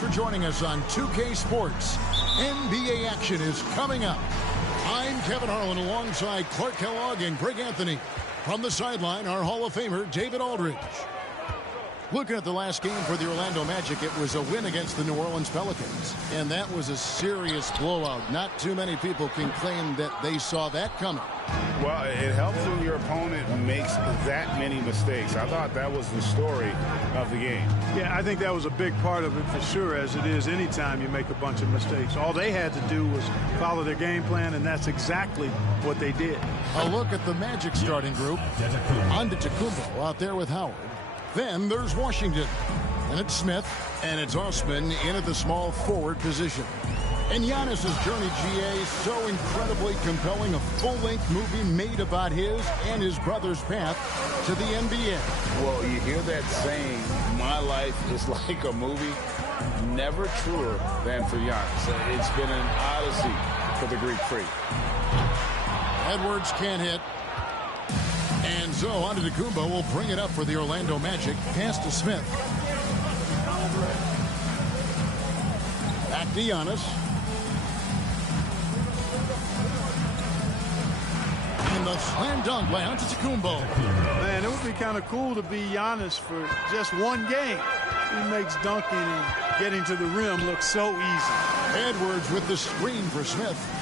for joining us on 2K Sports. NBA action is coming up. I'm Kevin Harlan alongside Clark Kellogg and Greg Anthony. From the sideline, our Hall of Famer, David Aldridge. Looking at the last game for the Orlando Magic, it was a win against the New Orleans Pelicans. And that was a serious blowout. Not too many people can claim that they saw that coming. Well, it helps when your opponent makes that many mistakes. I thought that was the story of the game. Yeah, I think that was a big part of it for sure, as it is anytime you make a bunch of mistakes. All they had to do was follow their game plan, and that's exactly what they did. A look at the Magic starting group. Antetokounmpo out there with Howard. Then there's Washington. And it's Smith. And it's Osman in at the small forward position. And Giannis' journey, GA, so incredibly compelling. A full-length movie made about his and his brother's path to the NBA. Well, you hear that saying, my life is like a movie. Never truer than for Giannis. It's been an odyssey for the Greek freak. Edwards can't hit. And so Antetokounmpo will bring it up for the Orlando Magic. Pass to Smith. Back to Giannis. And the slam dunk by Antetokounmpo. Man, it would be kind of cool to be Giannis for just one game. He makes dunking and getting to the rim look so easy. Edwards with the screen for Smith.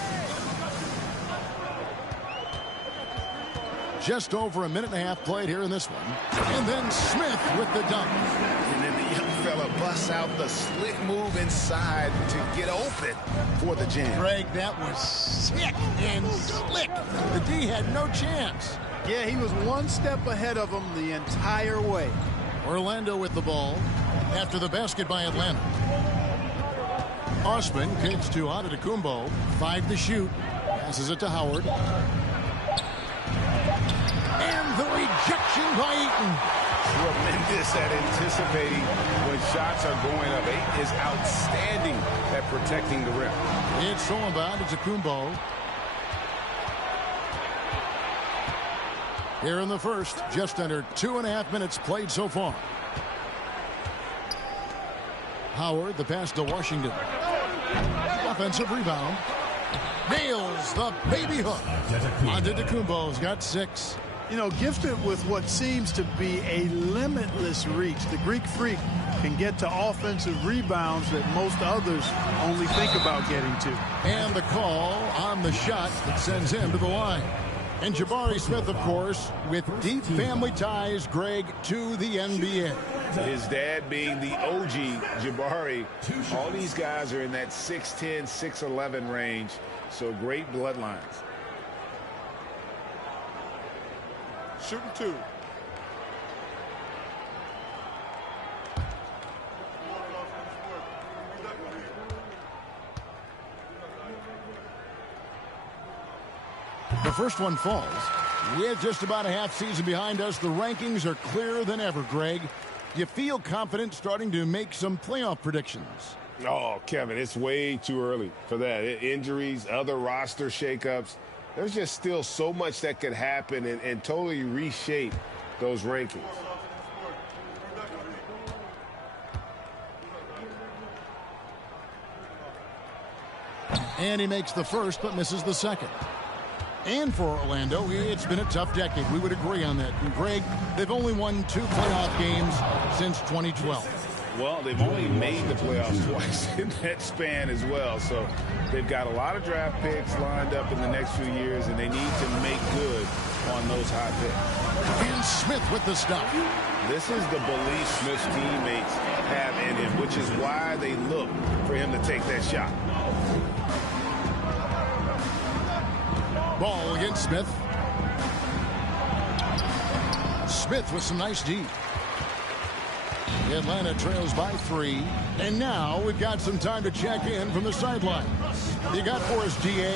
Just over a minute and a half played here in this one. And then Smith with the dunk. And then the young fella busts out the slick move inside to get open for the jam. Greg, that was sick and slick. The D had no chance. Yeah, he was one step ahead of him the entire way. Orlando with the ball after the basket by Atlanta. Osman kicks to Antetokounmpo. 5 to shoot. Passes it to Howard. And the rejection by Eaton. Tremendous at anticipating when shots are going up. Ayton is outstanding at protecting the rim. It's thrown by Antetokounmpo. Here in the first, just under 2.5 minutes played so far. Howard, the pass to Washington. Offensive rebound. Nails the baby hook. Antetokounmpo's got 6. You know, gifted with what seems to be a limitless reach. The Greek freak can get to offensive rebounds that most others only think about getting to. And the call on the shot that sends him to the line. And Jabari Smith, of course, with deep family ties, Greg, to the NBA. His dad being the OG Jabari. All these guys are in that 6'10", 6'11" range. So great bloodlines. Shooting 2. The first one falls. With just about a half season behind us, the rankings are clearer than ever, Greg. You feel confident starting to make some playoff predictions? Oh, Kevin, it's way too early for that. Injuries, other roster shakeups. There's just still so much that could happen and totally reshape those rankings. And he makes the first but misses the second. And for Orlando, it's been a tough decade. We would agree on that. And Greg, they've only won 2 playoff games since 2012. Well, they've only made the playoffs twice in that span as well. So they've got a lot of draft picks lined up in the next few years, and they need to make good on those hot picks. And Smith with the stop. This is the belief Smith's teammates have in him, which is why they look for him to take that shot. Ball against Smith. Smith with some nice D. Atlanta trails by 3. And now we've got some time to check in from the sideline. You got for us, GA?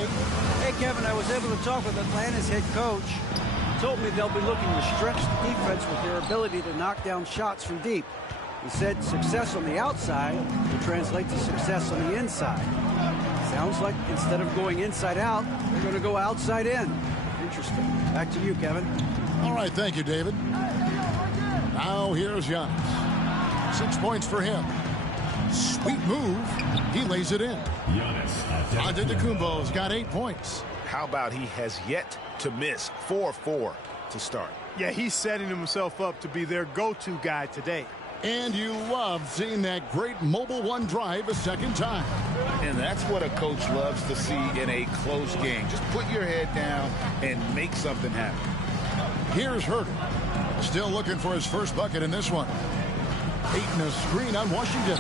Hey, Kevin, I was able to talk with Atlanta's head coach. He told me they'll be looking to stretch the defense with their ability to knock down shots from deep. He said success on the outside will translate to success on the inside. Sounds like instead of going inside out, they're going to go outside in. Interesting. Back to you, Kevin. All right, thank you, David. Now here's Giannis. 6 points for him. Sweet move. He lays it in. Antetokounmpo's got 8 points. How about he has yet to miss? 4-4 to start. Yeah, he's setting himself up to be their go-to guy today. And you love seeing that great mobile one drive a second time. And that's what a coach loves to see in a close game. Just put your head down and make something happen. Here's Herter. Still looking for his first bucket in this one. Ayton a screen on Washington.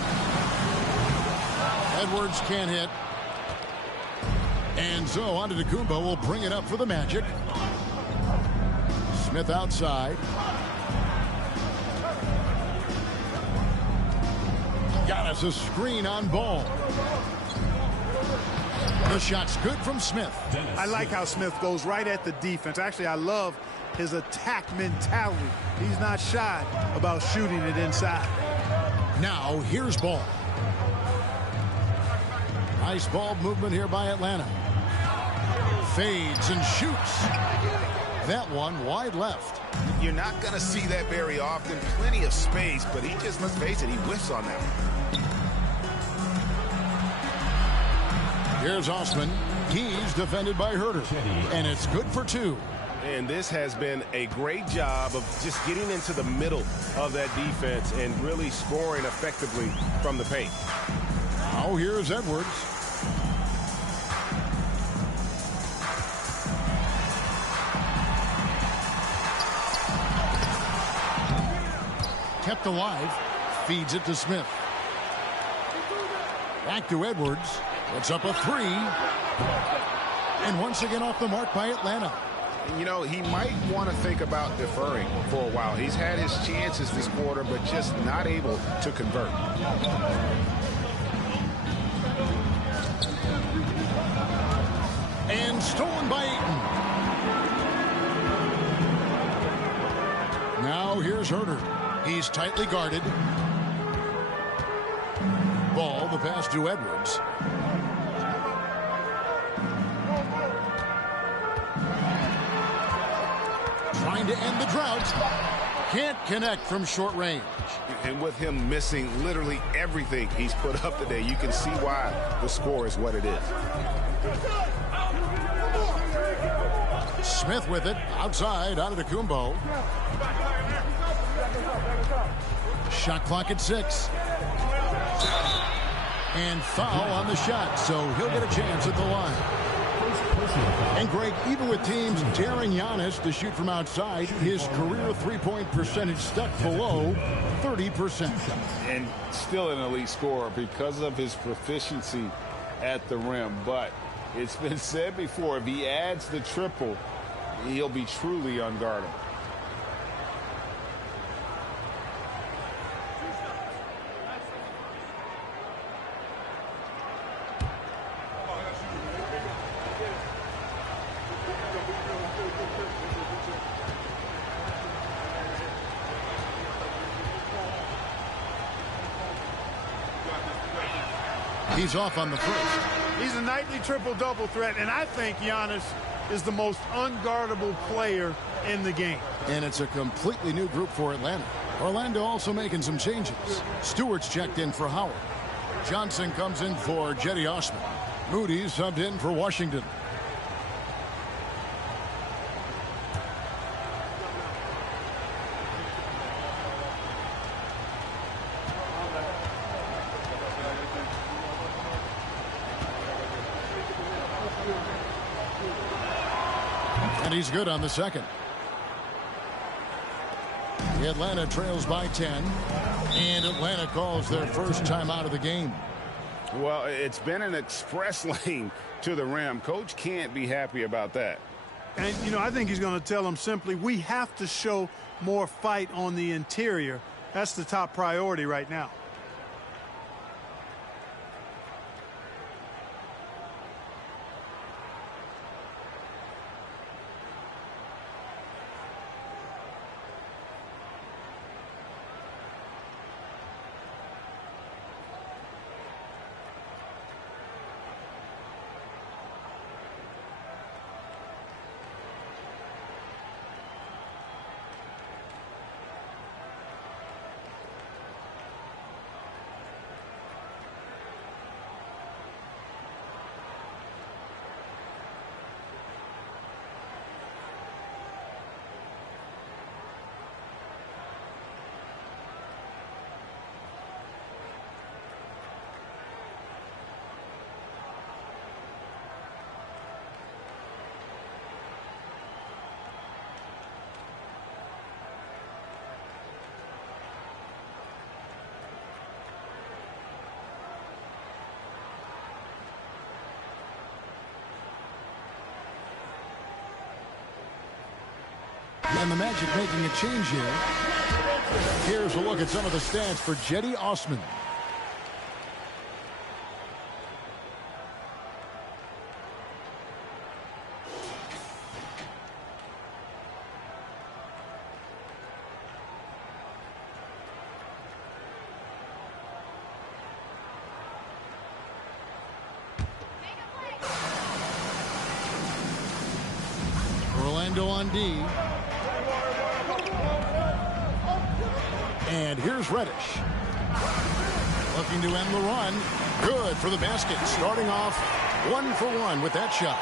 Edwards can't hit. And so Antetokounmpo will bring it up for the Magic. Smith outside. Giannis a screen on Ball. The shot's good from Smith. I like how Smith goes right at the defense. Actually, I love his attack mentality. He's not shy about shooting it inside. Now here's Ball. Nice ball movement here by Atlanta. Fades and shoots. That one wide left. You're not going to see that very often. Plenty of space, but he just, let's face it, he whiffs on that one. Here's Osman. He's defended by Herter. And it's good for 2. And this has been a great job of just getting into the middle of that defense and really scoring effectively from the paint. Now here's Edwards. Kept alive. Feeds it to Smith. Back to Edwards. Puts up a 3. And once again off the mark by Atlanta. You know, he might want to think about deferring for a while. He's had his chances this quarter, but just not able to convert. And stolen by Ayton. Now here's Herter. He's tightly guarded. Ball, the pass to Edwards. Trying to end the drought. Can't connect from short range. And with him missing literally everything he's put up today, you can see why the score is what it is. Smith with it. Outside, Antetokounmpo. Shot clock at 6. And foul on the shot, so he'll get a chance at the line. And Greg, even with teams daring Giannis to shoot from outside, his career three-point percentage stuck below 30%. And still an elite scorer because of his proficiency at the rim. But it's been said before, if he adds the triple, he'll be truly unguardable. He's off on the first. He's a nightly triple-double threat, and I think Giannis is the most unguardable player in the game. And it's a completely new group for Atlanta. Orlando also making some changes. Stewart's checked in for Howard. Johnson comes in for Jetty Osman. Moody subbed in for Washington. And he's good on the second. The Atlanta trails by 10. And Atlanta calls their first time out of the game. Well, it's been an express lane to the rim. Coach can't be happy about that. And, you know, I think he's going to tell them simply, we have to show more fight on the interior. That's the top priority right now. And the Magic making a change here. Here's a look at some of the stats for Cedi Osman. Orlando on D. And here's Reddish. Looking to end the run. Good for the basket. Starting off 1 for 1 with that shot.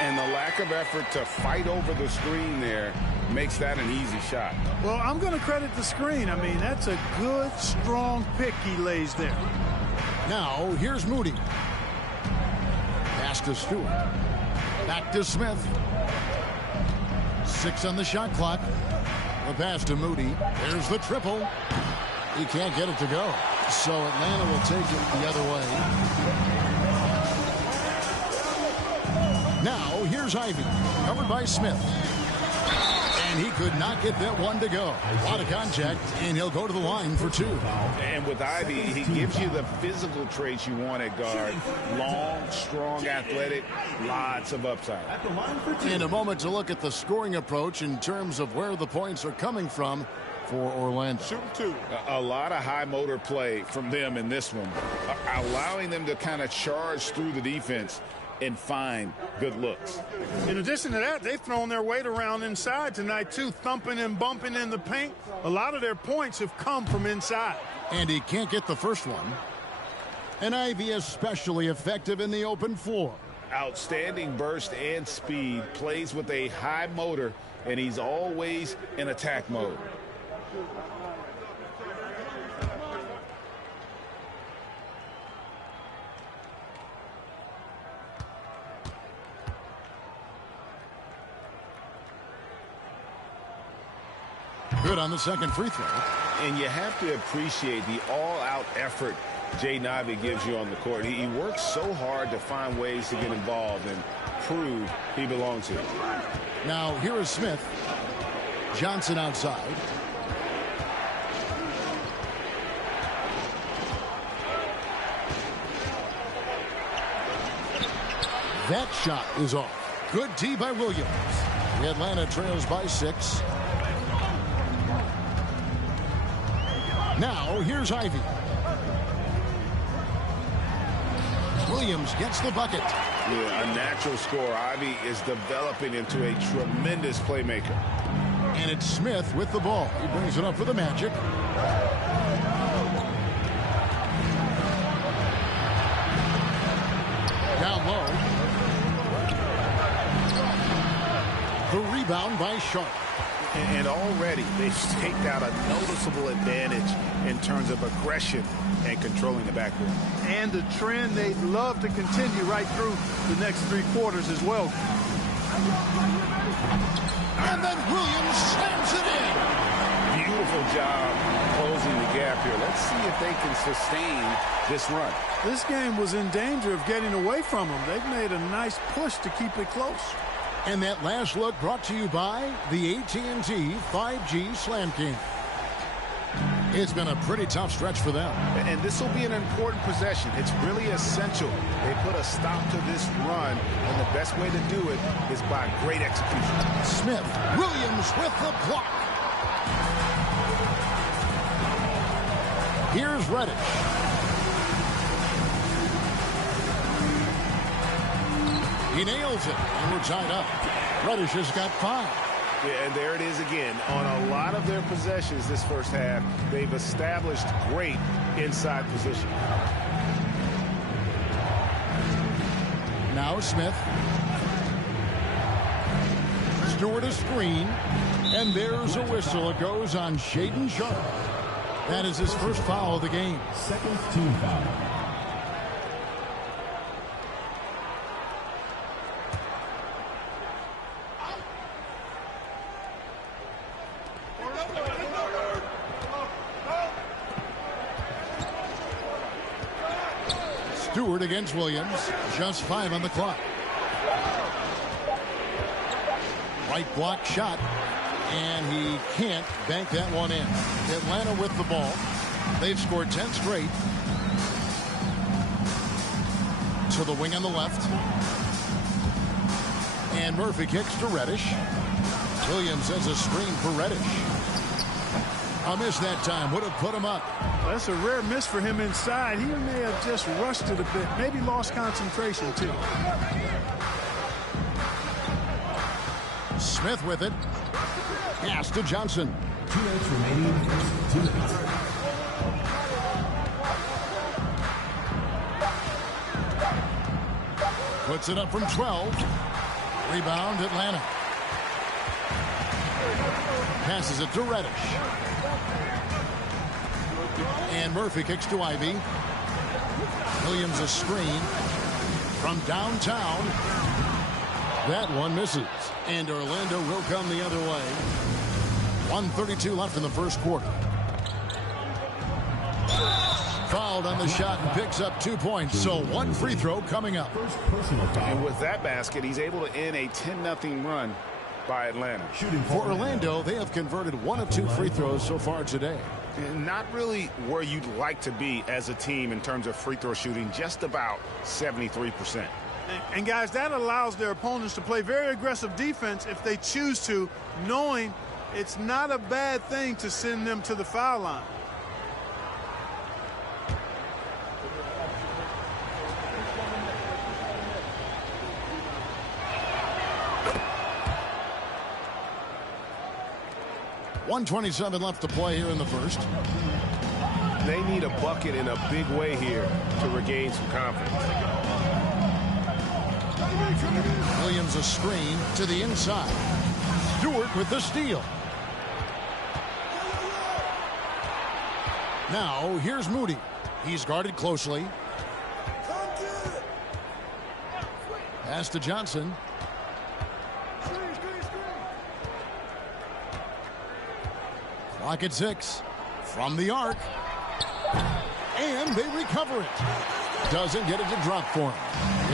And the lack of effort to fight over the screen there makes that an easy shot. Well, I'm going to credit the screen. I mean, that's a good, strong pick he lays there. Now, here's Moody. Pass to Stewart. Back to Smith. 6 on the shot clock. The pass to Moody. There's the triple. He can't get it to go. So Atlanta will take it the other way. Now, here's Ivy. Covered by Smith. And he could not get that one to go. A lot of contact, and he'll go to the line for 2. And with Ivy, he gives you the physical traits you want at guard. Long, strong, athletic, lots of upside. In a moment to look at the scoring approach in terms of where the points are coming from for Orlando. Shooting 2. A lot of high motor play from them in this one, allowing them to kind of charge through the defense and find good looks. In addition to that, they've thrown their weight around inside tonight, too, thumping and bumping in the paint. A lot of their points have come from inside. And he can't get the first one. And Ivy especially effective in the open floor. Outstanding burst and speed, plays with a high motor, and he's always in attack mode. Good on the second free throw. And you have to appreciate the all-out effort Jaden Ivey gives you on the court. He works so hard to find ways to get involved and prove he belongs here. Now, here is Smith. Johnson outside. That shot is off. Good D by Williams. The Atlanta trails by 6. Now, here's Ivy. Williams gets the bucket. Yeah, a natural scorer. Ivy is developing into a tremendous playmaker. And it's Smith with the ball. He brings it up for the Magic. Down low. The rebound by Sharp. And already they've staked out a noticeable advantage in terms of aggression and controlling the backcourt. And the trend they'd love to continue right through the next 3 quarters as well. And then Williams slams it in. Beautiful job closing the gap here. Let's see if they can sustain this run. This game was in danger of getting away from them. They've made a nice push to keep it close. And that last look brought to you by the AT&T 5G Slam King. It's been a pretty tough stretch for them. And this will be an important possession. It's really essential. They put a stop to this run, and the best way to do it is by great execution. Smith, Williams with the block. Here's Reddish. He nails it, and we're tied up. Reddish has got 5. Yeah, and there it is again. On a lot of their possessions this first half, they've established great inside position. Now Smith. Stewart a screen. And there's a whistle. It goes on Shaedon Sharp. That is his first foul of the game. Second team foul. Stewart against Williams. Just 5 on the clock. Right block shot. And he can't bank that one in. Atlanta with the ball. They've scored 10 straight. To the wing on the left. And Murphy kicks to Reddish. Williams has a screen for Reddish. A miss that time. Would have put him up. That's a rare miss for him inside. He may have just rushed it a bit. Maybe lost concentration, too. Smith with it. Pass to Johnson. 2 minutes remaining. 2 minutes. Puts it up from 12. Rebound, Atlanta. Passes it to Reddish. And Murphy kicks to Ivy. Williams a screen from downtown. That one misses. And Orlando will come the other way. 1:32 left in the first quarter. Fouled on the shot and picks up 2 points. So 1 free throw coming up. And with that basket, he's able to end a 10-0 run by Atlanta. For Orlando, they have converted 1 of 2 free throws so far today. And not really where you'd like to be as a team in terms of free throw shooting, just about 73%. And guys, that allows their opponents to play very aggressive defense if they choose to, knowing it's not a bad thing to send them to the foul line. .127 left to play here in the first. They need a bucket in a big way here to regain some confidence. Williams a screen to the inside. Stewart with the steal. Now here's Moody. He's guarded closely. Pass to Johnson. Clock at 6. From the arc. And they recover it. Doesn't get it to drop for him.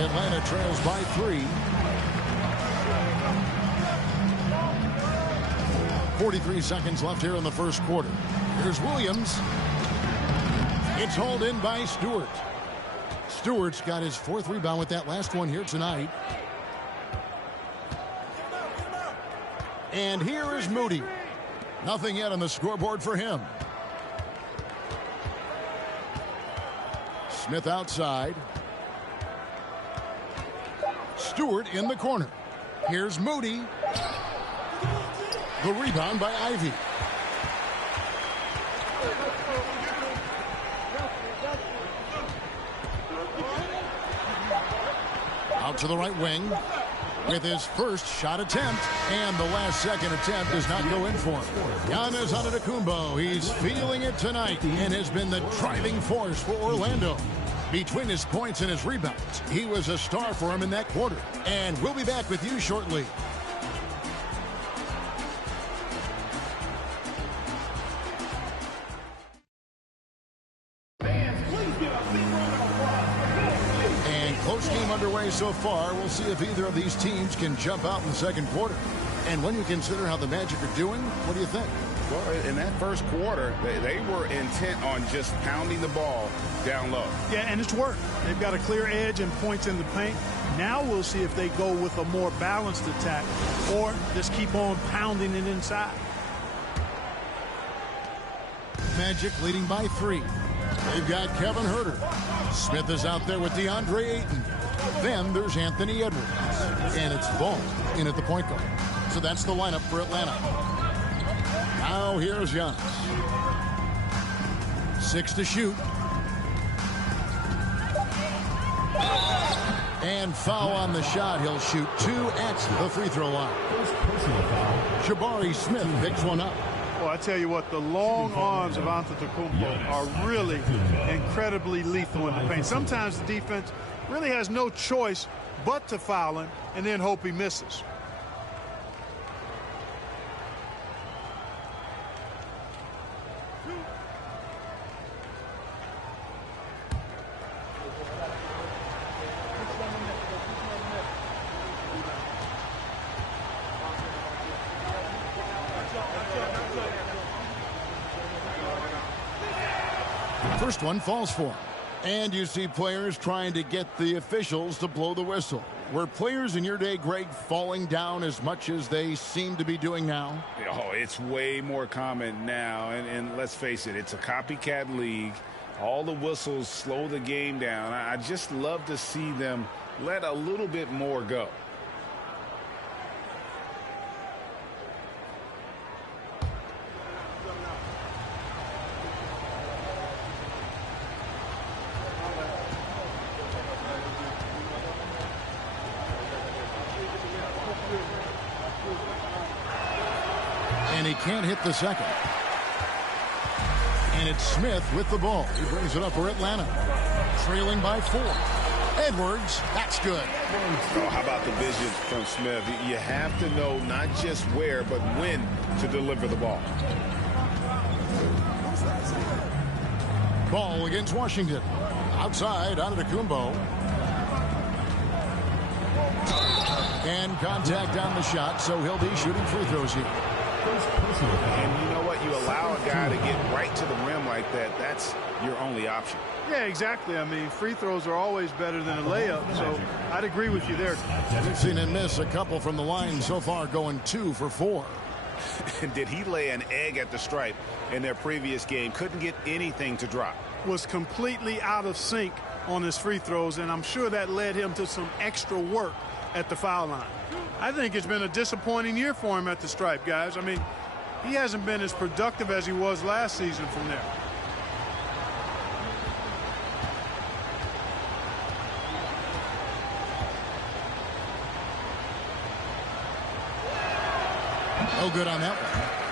Atlanta trails by 3. 43 seconds left here in the first quarter. Here's Williams. It's hauled in by Stewart. Stewart's got his 4th rebound with that last one here tonight. And here is Moody. Nothing yet on the scoreboard for him. Smith outside. Stewart in the corner. Here's Moody. The rebound by Ivy. Out to the right wing with his first shot attempt, and the last second attempt does not go in for him. Giannis Antetokounmpo, he's feeling it tonight and has been the driving force for Orlando. Between his points and his rebounds, he was a star for him in that quarter. And we'll be back with you shortly. Close game underway so far. We'll see if either of these teams can jump out in the second quarter. And when you consider how the Magic are doing, what do you think? Well, in that first quarter, they were intent on just pounding the ball down low. Yeah, and it's worked. They've got a clear edge and points in the paint. Now we'll see if they go with a more balanced attack or just keep on pounding it inside. Magic leading by 3. They've got Kevin Huerter. Smith is out there with DeAndre Ayton. Then there's Anthony Edwards. And it's Ball in at the point guard. So that's the lineup for Atlanta. Now here's Giannis. 6 to shoot. And foul on the shot. He'll shoot 2 at the free throw line. Jabari Smith picks one up. Well, I tell you what, the long arms of Antetokounmpo are really incredibly lethal in the paint. Sometimes the defense really has no choice but to foul him and then hope he misses. first one falls for him. And you see players trying to get the officials to blow the whistle. Were players in your day, Greg, falling down as much as they seem to be doing now? Oh, it's way more common now. And let's face it, it's a copycat league. All the whistles slow the game down. I just love to see them let a little bit more go. And he can't hit the second. And it's Smith with the ball. He brings it up for Atlanta. Trailing by 4. Edwards, that's good. Oh, how about the vision from Smith? You have to know not just where, but when to deliver the ball. Ball against Washington. Outside, Antetokounmpo. And contact on the shot, so he'll be shooting free throws here. And you know what? You allow a guy to get right to the rim like that. That's your only option. Yeah, exactly. I mean, free throws are always better than a layup, so I'd agree with you there. We've seen him miss a couple from the line so far, going 2 for 4. Did he lay an egg at the stripe in their previous game? Couldn't get anything to drop. Was completely out of sync on his free throws, and I'm sure that led him to some extra work at the foul line. I think it's been a disappointing year for him at the stripe, guys. I mean, he hasn't been as productive as he was last season from there. No good on that one.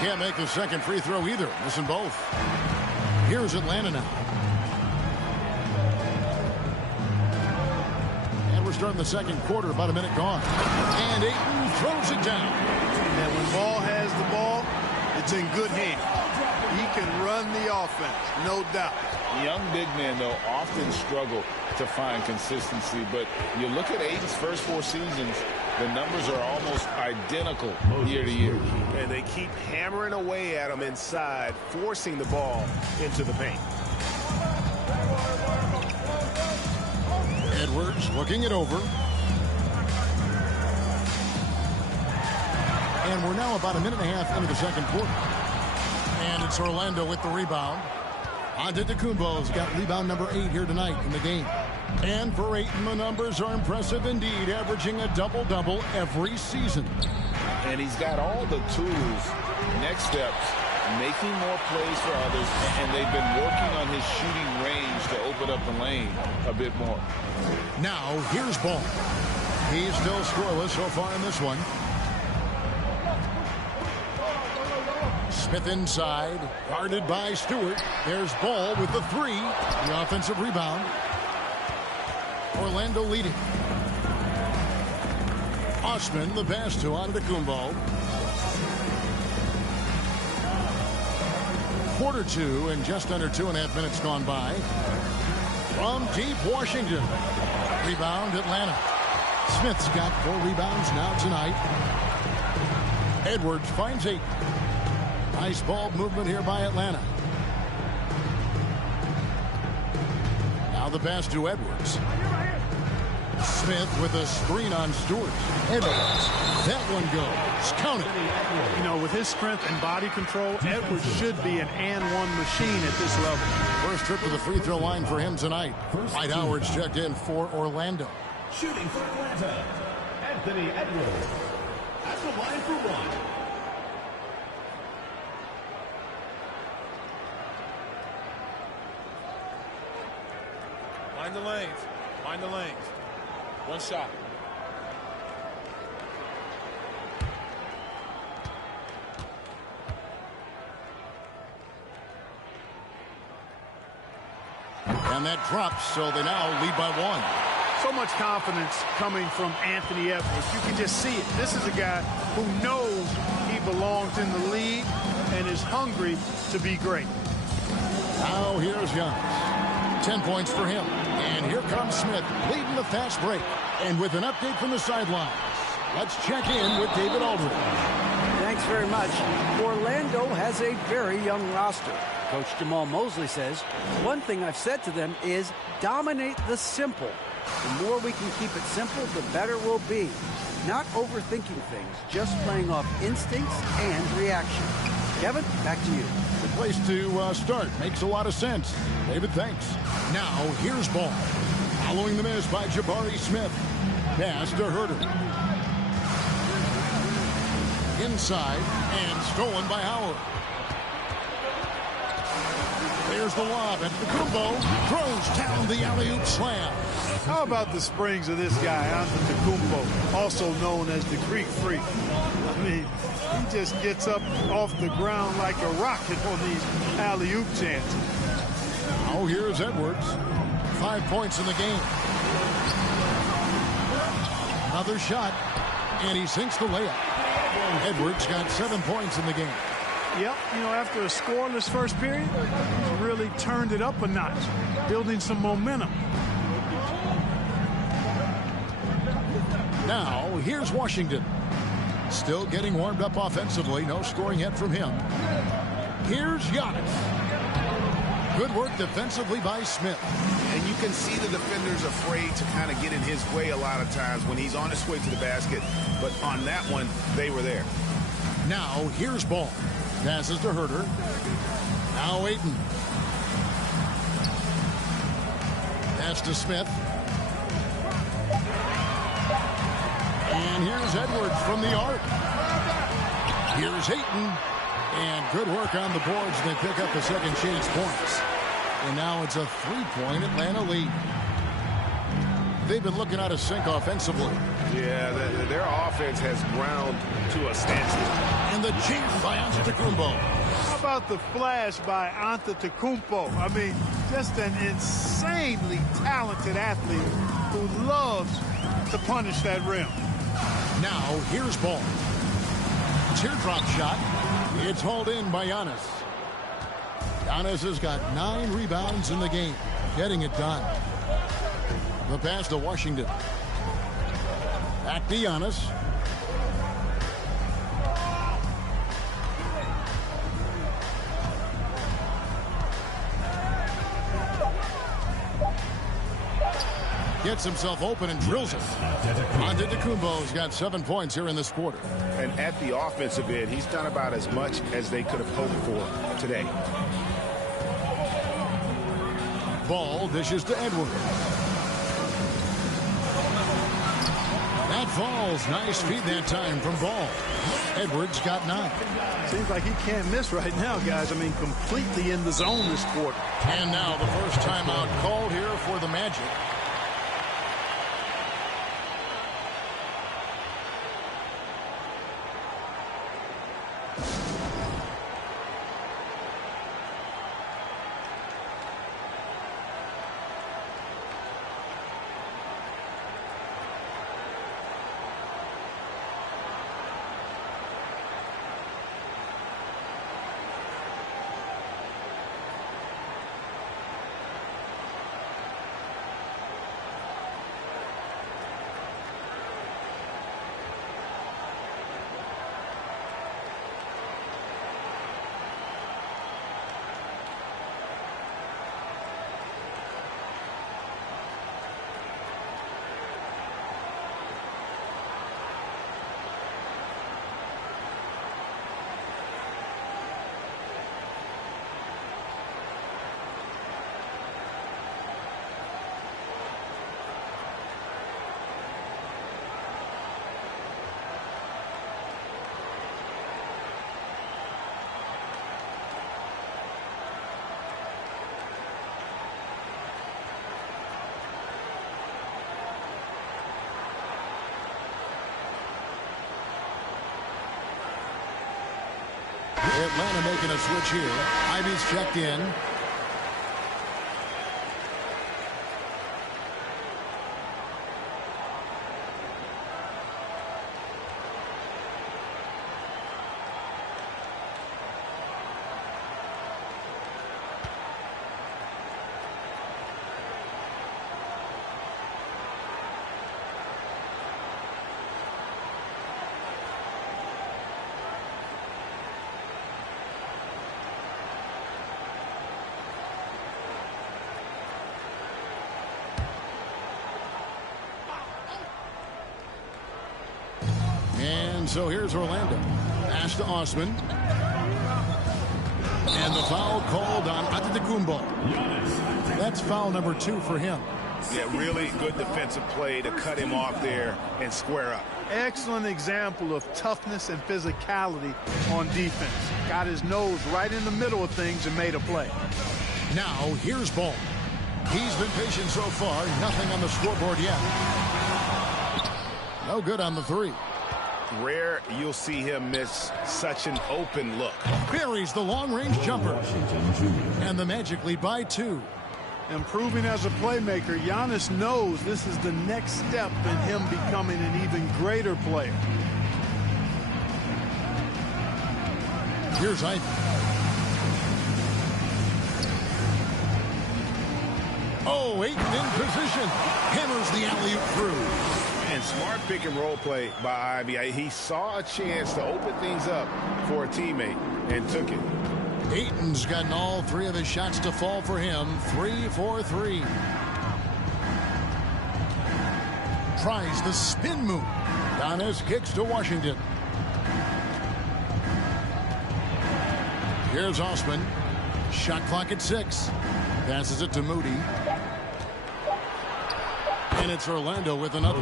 Can't make the second free throw either. Missing both. Here's Atlanta now. And we're starting the second quarter, about a minute gone. And Ayton throws it down. And when Ball has the ball, it's in good hands. He can run the offense, no doubt. Young big men, though, often struggle to find consistency. But you look at Ayton's first 4 seasons, the numbers are almost identical year to year. And they keep hammering away at him inside, forcing the ball into the paint. Edwards looking it over. And we're now about a minute and a half into the second quarter. And it's Orlando with the rebound. Antetokounmpo's got rebound number 8 here tonight in the game. And for Ayton, the numbers are impressive indeed, averaging a double-double every season. And he's got all the tools, next steps, making more plays for others, and they've been working on his shooting range to open up the lane a bit more. Now, here's Ball. He's still scoreless so far in this one. Smith inside, guarded by Stewart. There's Ball with the 3, the offensive rebound. Orlando leading. Osman, the pass to Antetokounmpo. Quarter 2 and just under 2.5 minutes gone by. From deep Washington. Rebound Atlanta. Smith's got 4 rebounds now tonight. Edwards finds 8. Nice ball movement here by Atlanta. Now the pass to Edwards. Smith with a screen on Stewart. Edwards. That one goes. Count it. You know, with his strength and body control, Edwards should be an and-one machine at this level. First trip to the free throw line for him tonight. Dwight Howard's checked in for Orlando. Shooting for Atlanta, Anthony Edwards. At the line for 1. Mind the lanes. Mind the lanes. One shot. And that drops, so they now lead by 1. So much confidence coming from Anthony Edwards. You can just see it. This is a guy who knows he belongs in the league and is hungry to be great. Now here's Giannis. 10 points for him. And here comes Smith leading the fast break. And with an update from the sidelines, let's check in with David Aldridge. Thanks very much. Orlando has a very young roster. Coach Jamal Mosley says, one thing I've said to them is dominate the simple. The more we can keep it simple, the better we'll be. Not overthinking things, just playing off instincts and reaction. Kevin, back to you. The place to start. Makes a lot of sense. David, thanks. Now, here's Ball. Following the miss by Jabari Smith. Pass to Herter. Inside and stolen by Howard. There's the lob at the Kumbo. Throws down the alley-oop slam. How about the springs of this guy, Antetokounmpo, also known as the Greek Freak? I mean, he just gets up off the ground like a rocket on these alley-oop chances. Oh, here's Edwards. 5 points in the game. Another shot, and he sinks the layup. Edwards got 7 points in the game. Yep, you know, after a scoreless first period, he's really turned it up a notch, building some momentum. Now, here's Washington. Still getting warmed up offensively. No scoring yet from him. Here's Giannis. Good work defensively by Smith. And you can see the defenders afraid to kind of get in his way a lot of times when he's on his way to the basket. But on that one, they were there. Now, here's Ball. Passes to Herter. Now Ayton. Pass to Smith. And here's Edwards from the arc. Here's Ayton. And good work on the boards. They pick up the second chance points. And now it's a 3-point Atlanta lead. They've been looking out of sync offensively. Yeah, their offense has ground to a standstill. And the jam by Antetokounmpo. How about the flash by Antetokounmpo? I mean, just an insanely talented athlete who loves to punish that rim. Now, here's Ball. Teardrop shot. It's hauled in by Giannis. Giannis has got 9 rebounds in the game. Getting it done. The pass to Washington. Back to Giannis. Gets himself open and drills it. Antetokounmpo's got 7 points here in this quarter. And at the offensive end, he's done about as much as they could have hoped for today. Ball dishes to Edwards. That falls. Nice feed that time from Ball. Edwards got 9. Seems like he can't miss right now, guys. I mean, completely in the zone this quarter. And now the first timeout called here for the Magic. Atlanta making a switch here. Ivy's checked in. And so here's Orlando. Pass to Osman. And the foul called on Antetokounmpo. That's foul number 2 for him. Yeah, really good defensive play to cut him off there and square up. Excellent example of toughness and physicality on defense. Got his nose right in the middle of things and made a play. Now, here's Ball. He's been patient so far. Nothing on the scoreboard yet. No good on the 3. Rare you'll see him miss such an open look. Buries the long-range jumper. And the Magic lead by 2. Improving as a playmaker, Giannis knows this is the next step in him becoming an even greater player. Here's Ivy. Oh, Ayton in position. Hammers the alley-oop through. And smart pick and roll play by Ivy. He saw a chance to open things up for a teammate and took it. Ayton's gotten all 3 of his shots to fall for him. 3 for 3. Tries the spin move. Giannis kicks to Washington. Here's Osman. Shot clock at 6. Passes it to Moody. And it's Orlando with another.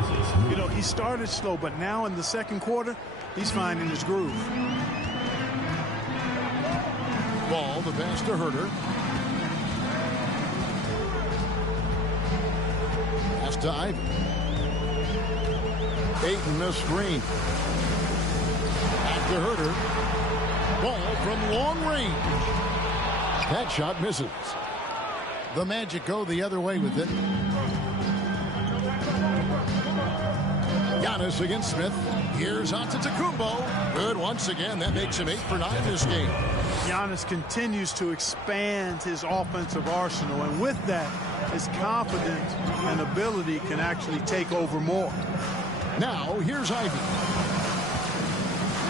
You know, he started slow, but now in the second quarter, he's finding his groove. Ball, the pass to Herter. Pass to Ivy. Ayton the screen. Back to Herter. Ball from long range. That shot misses. The Magic go the other way with it. Giannis against Smith. Here's Antetokounmpo. Good once again. That makes him 8 for 9 this game. Giannis continues to expand his offensive arsenal, and with that, his confidence and ability can actually take over more. Now, here's Ivy.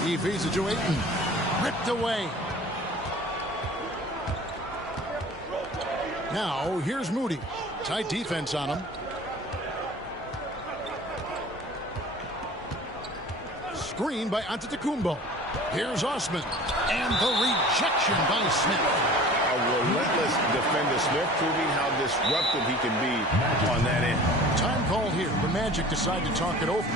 He feeds it to Ayton. Ripped away. Now, here's Moody. Tight defense on him. Screen by Antetokounmpo. Here's Osman. And the rejection by Smith. A relentless defender. Smith proving how disruptive he can be on that end. Time called here. The Magic decide to talk it over.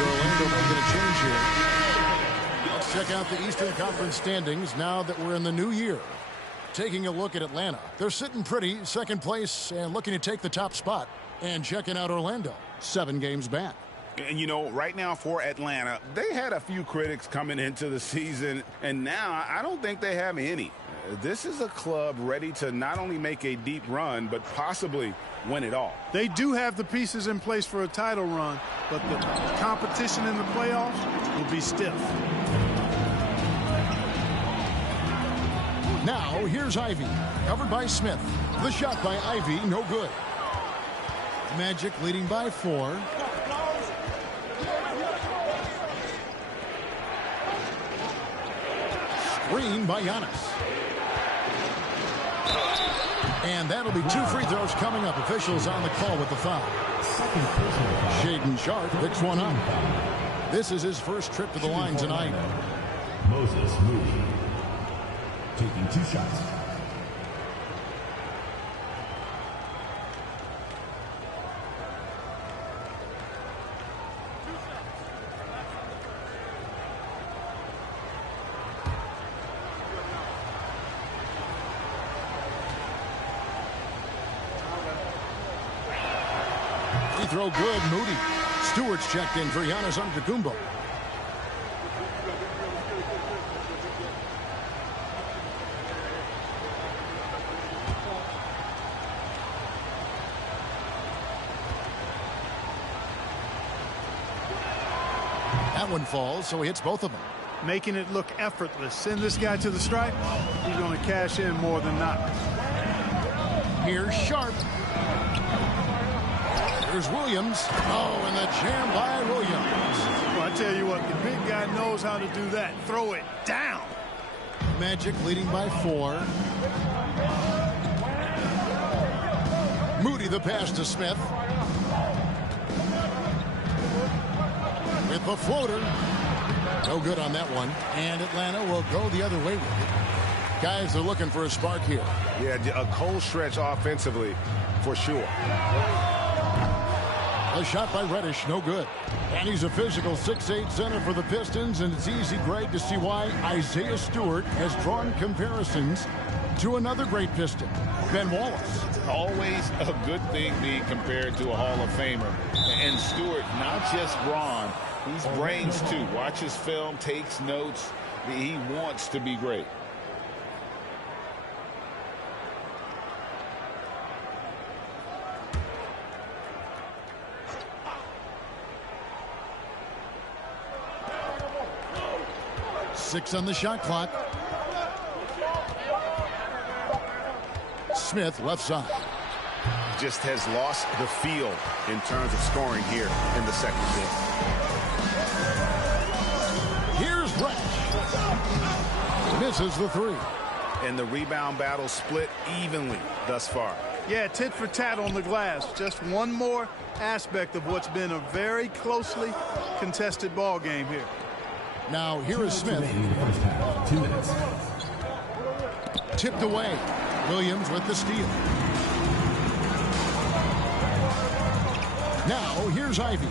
Orlando making a change here. Let's check out the Eastern Conference standings now that we're in the new year. Taking a look at Atlanta. They're sitting pretty, second place, and looking to take the top spot. And checking out Orlando, 7 games back. And, you know, right now for Atlanta, they had a few critics coming into the season, and now I don't think they have any. This is a club ready to not only make a deep run, but possibly win it all. They do have the pieces in place for a title run, but the competition in the playoffs will be stiff. Now, here's Ivy. Covered by Smith. The shot by Ivy, no good. Magic leading by 4. Screen by Giannis. And that'll be 2 free throws coming up. Officials on the call with the foul. Shaedon Sharpe picks one up. This is his first trip to the line tonight. Moses Moody taking 2 shots. Free throw good, Moody. Stewart's checked in for Giannis Antetokounmpo. That one falls, so he hits both of them. Making it look effortless. Send this guy to the stripe. He's going to cash in more than not. Here's Sharpe. Here's Williams. Oh, and the jam by Williams. Well, I tell you what, the big guy knows how to do that. Throw it down. Magic leading by 4. Moody the pass to Smith. With the floater. No good on that one. And Atlanta will go the other way with it. Guys are looking for a spark here. Yeah, a cold stretch offensively for sure. A shot by Reddish, no good. And he's a physical 6'8" center for the Pistons, and it's easy, Greg, to see why Isaiah Stewart has drawn comparisons to another great Piston, Ben Wallace. Always a good thing being compared to a Hall of Famer. And Stewart, not just brawn, he's brains too. Watches film, takes notes. He wants to be great. Six on the shot clock. Smith left side. Just has lost the feel in terms of scoring here in the second game. Here's Reddish. Misses the 3. And the rebound battle split evenly thus far. Yeah, tit for tat on the glass. Just one more aspect of what's been a very closely contested ball game here. Now here is Smith. 2 minutes. Tipped away. Williams with the steal. Now here's Ivy.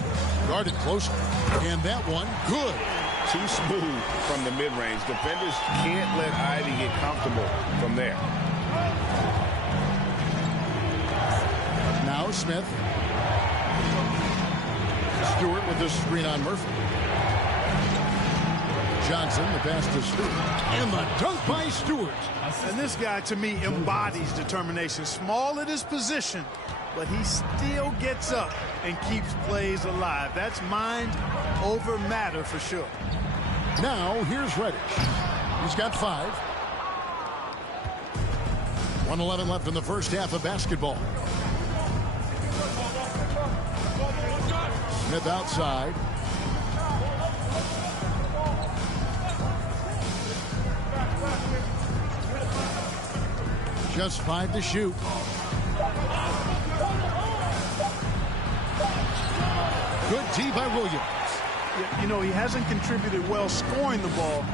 Guarded closely. And that one good. Too smooth from the mid-range. Defenders can't let Ivy get comfortable from there. Now Smith. Stewart with the screen on Murphy. Johnson, the pass to Stewart. And the dunk by Stewart. And this guy, to me, embodies determination. Small at his position, but he still gets up and keeps plays alive. That's mind over matter for sure. Now, here's Reddish. He's got 5. 1:11 left in the first half of basketball. Smith outside. Just 5 to shoot. Good tee by Williams. You know, he hasn't contributed well scoring the ball,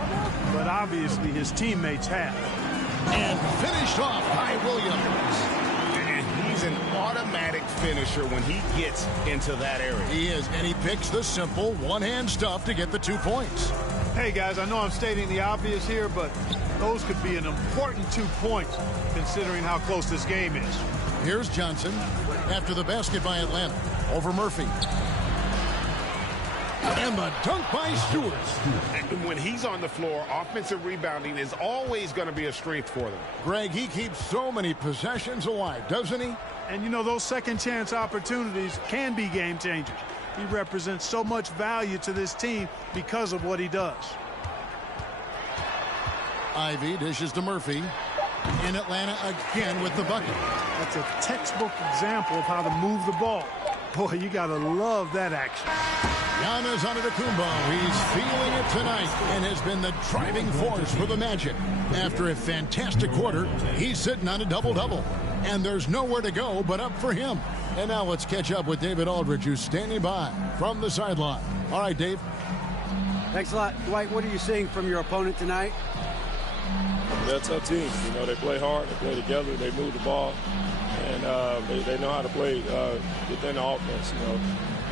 but obviously his teammates have. And finished off by Williams. And he's an automatic finisher when he gets into that area. He is, and he picks the simple one-hand stuff to get the 2 points. Hey, guys, I know I'm stating the obvious here, but those could be an important 2 points considering how close this game is. Here's Johnson after the basket by Atlanta over Murphy. And the dunk by Stewart. And when he's on the floor, offensive rebounding is always going to be a strength for them. Greg, he keeps so many possessions alive, doesn't he? And, you know, those second chance opportunities can be game changers. He represents so much value to this team because of what he does. Ivy dishes to Murphy. In Atlanta again with the bucket. That's a textbook example of how to move the ball. Boy, you got to love that action. Giannis Antetokounmpo, he's feeling it tonight and has been the driving force for the Magic. After a fantastic quarter, he's sitting on a double-double. And there's nowhere to go but up for him. And now let's catch up with David Aldridge, who's standing by from the sideline. All right, Dave. Thanks a lot. Dwight, what are you seeing from your opponent tonight? They're a tough team. You know, they play hard, they play together, they move the ball, and they know how to play within the offense, you know.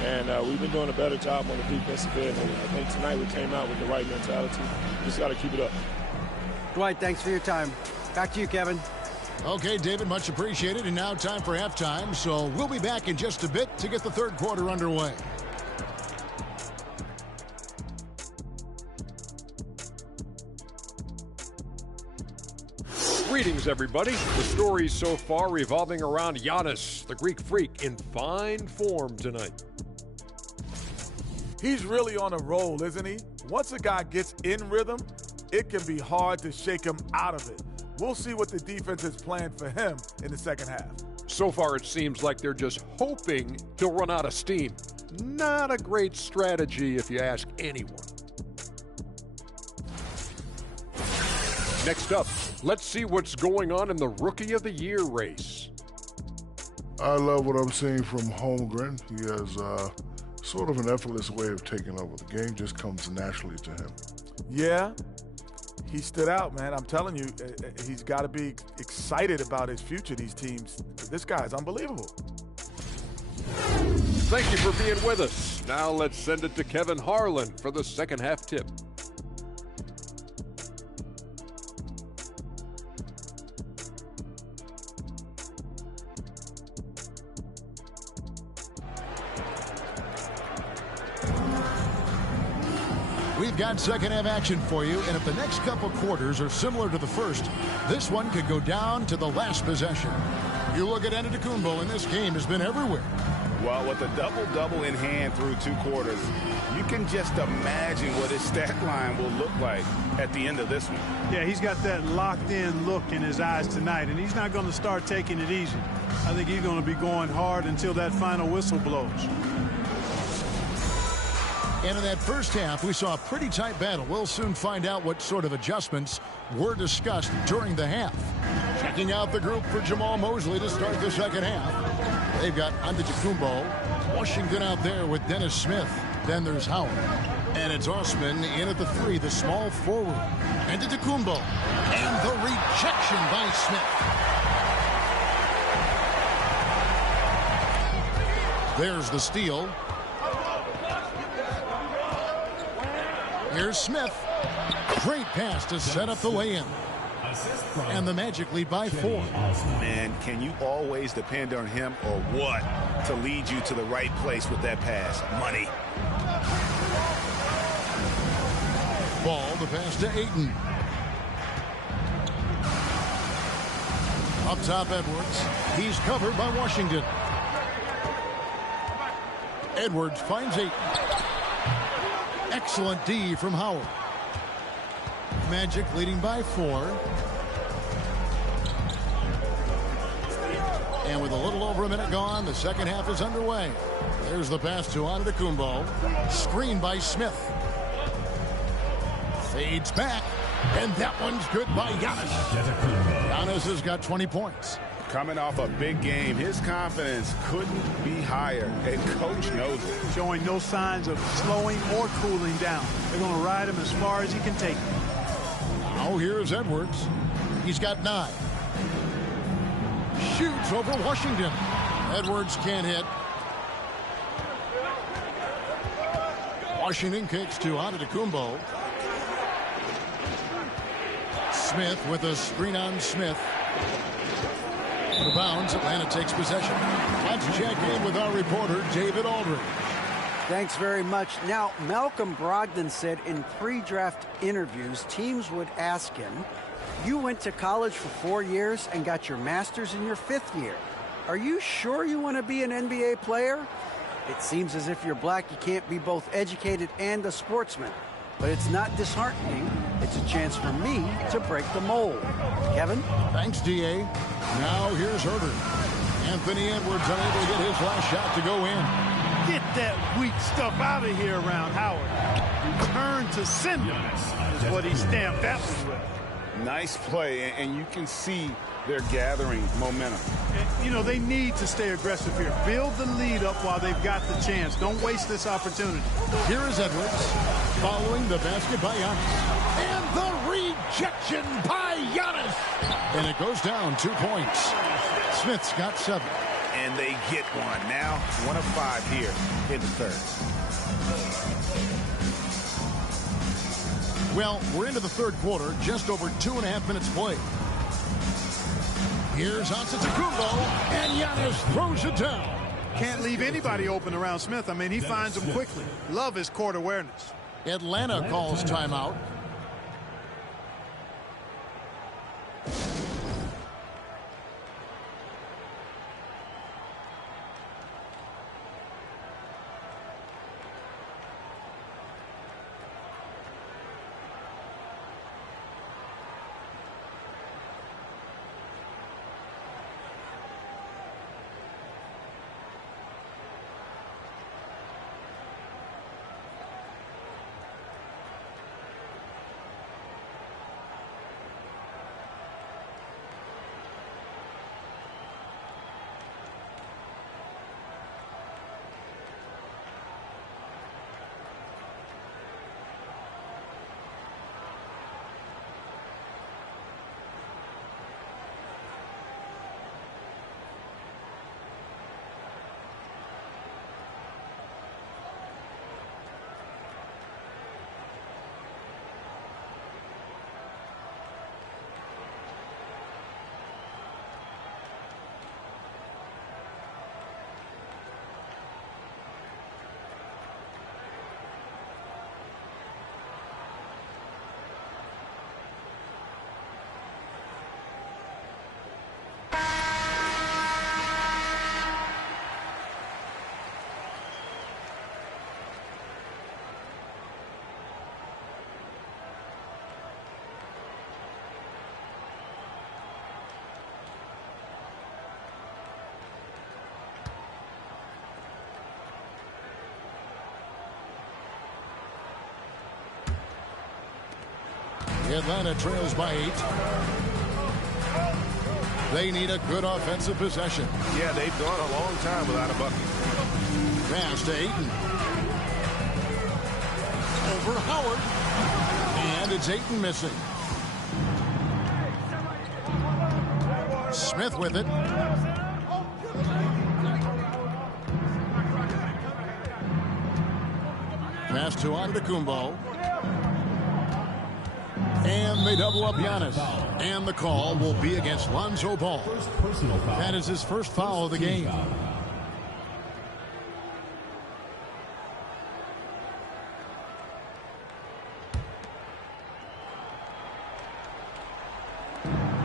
And we've been doing a better job on the defensive end. And I think tonight we came out with the right mentality. We just got to keep it up. Dwight, thanks for your time. Back to you, Kevin. Okay, David, much appreciated. And now time for halftime. So we'll be back in just a bit to get the third quarter underway. Greetings, everybody. The stories so far revolving around Giannis, the Greek freak, in fine form tonight. He's really on a roll, isn't he? Once a guy gets in rhythm, it can be hard to shake him out of it. We'll see what the defense has planned for him in the second half. So far, it seems like they're just hoping he'll run out of steam. Not a great strategy if you ask anyone. Next up, let's see what's going on in the Rookie of the Year race. I love what I'm seeing from Holmgren. He has sort of an effortless way of taking over. The game just comes naturally to him. Yeah, he stood out, man. I'm telling you, he's got to be excited about his future, these teams. This guy is unbelievable. Thank you for being with us. Now let's send it to Kevin Harlan for the second half tip. We've got second half action for you, and if the next couple quarters are similar to the first, this one could go down to the last possession. You look at Antetokounmpo, and this game has been everywhere. Well, with a double-double in hand through two quarters, you can just imagine what his stat line will look like at the end of this one. Yeah, he's got that locked-in look in his eyes tonight, and he's not going to start taking it easy. I think he's going to be going hard until that final whistle blows. And in that first half, we saw a pretty tight battle. We'll soon find out what sort of adjustments were discussed during the half. Checking out the group for Jamal Mosley to start the second half. They've got Antetokounmpo, Washington out there with Dennis Smith. Then there's Howard. And it's Osman in at the three, the small forward. Antetokounmpo. And the rejection by Smith. There's the steal. Here's Smith. Great pass to set up the lay-in. And the Magic lead by 4. Man, can you always depend on him or what to lead you to the right place with that pass? Money. Ball, the pass to Ayton. Up top, Edwards. He's covered by Washington. Edwards finds Ayton. Excellent D from Howard. Magic leading by 4. And with a little over a minute gone, the second half is underway. There's the pass to Antetokounmpo. Screen by Smith. Fades back. And that one's good by Giannis. Giannis has got 20 points. Coming off a big game, his confidence couldn't be higher, and coach knows it. Showing no signs of slowing or cooling down. They're going to ride him as far as he can take him. Now here's Edwards. He's got 9. Shoots over Washington. Edwards can't hit. Washington kicks to Antetokounmpo. Smith with a screen on Smith. Out of bounds, Atlanta takes possession. Let's check in with our reporter, David Aldridge. Thanks very much. Now, Malcolm Brogdon said in pre-draft interviews, teams would ask him, you went to college for 4 years and got your master's in your 5th year. Are you sure you want to be an NBA player? It seems as if you're black, you can't be both educated and a sportsman. But it's not disheartening. It's a chance for me to break the mold. Kevin? Thanks, D.A. Now here's Herder. Anthony Edwards unable to get his last shot to go in. Get that weak stuff out of here around Howard. Return to sender is what he stamped that one with. Nice play, and you can see they're gathering momentum. And, you know, they need to stay aggressive here. Build the lead up while they've got the chance. Don't waste this opportunity. Here is Edwards following the basket by Giannis. And the rejection by Giannis. And it goes down 2 points. Smith's got 7. And they get one. Now 1 of 5 here in the third. Well, we're into the third quarter, just over 2.5 minutes played. Here's Antetokounmpo, and Giannis throws it down. Can't leave anybody open around Smith. I mean, he finds them quickly. Love his court awareness. Atlanta calls timeout. Atlanta trails by 8. They need a good offensive possession. Yeah, they've gone a long time without a bucket. Pass to Ayton. Over Howard. And it's Ayton missing. Smith with it. Pass to Antetokounmpo. And they double up Giannis. And the call will be against Lonzo Ball. That is his first foul of the game.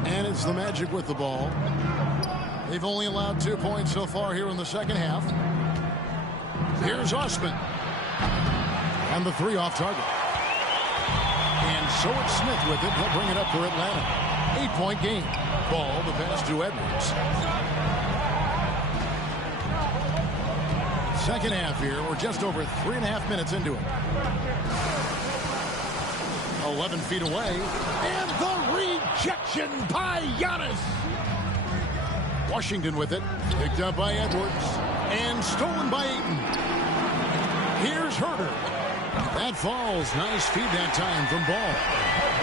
And it's the Magic with the ball. They've only allowed 2 points so far here in the second half. Here's Osman. And the 3 off target. And so it's Smith with it. He'll bring it up for Atlanta. 8-point game. Ball, the pass to Edwards. Second half here. We're just over 3.5 minutes into it. 11 feet away. And the rejection by Giannis. Washington with it. Picked up by Edwards. And stolen by Ayton. Here's Herter. That falls. Nice feed that time from Ball.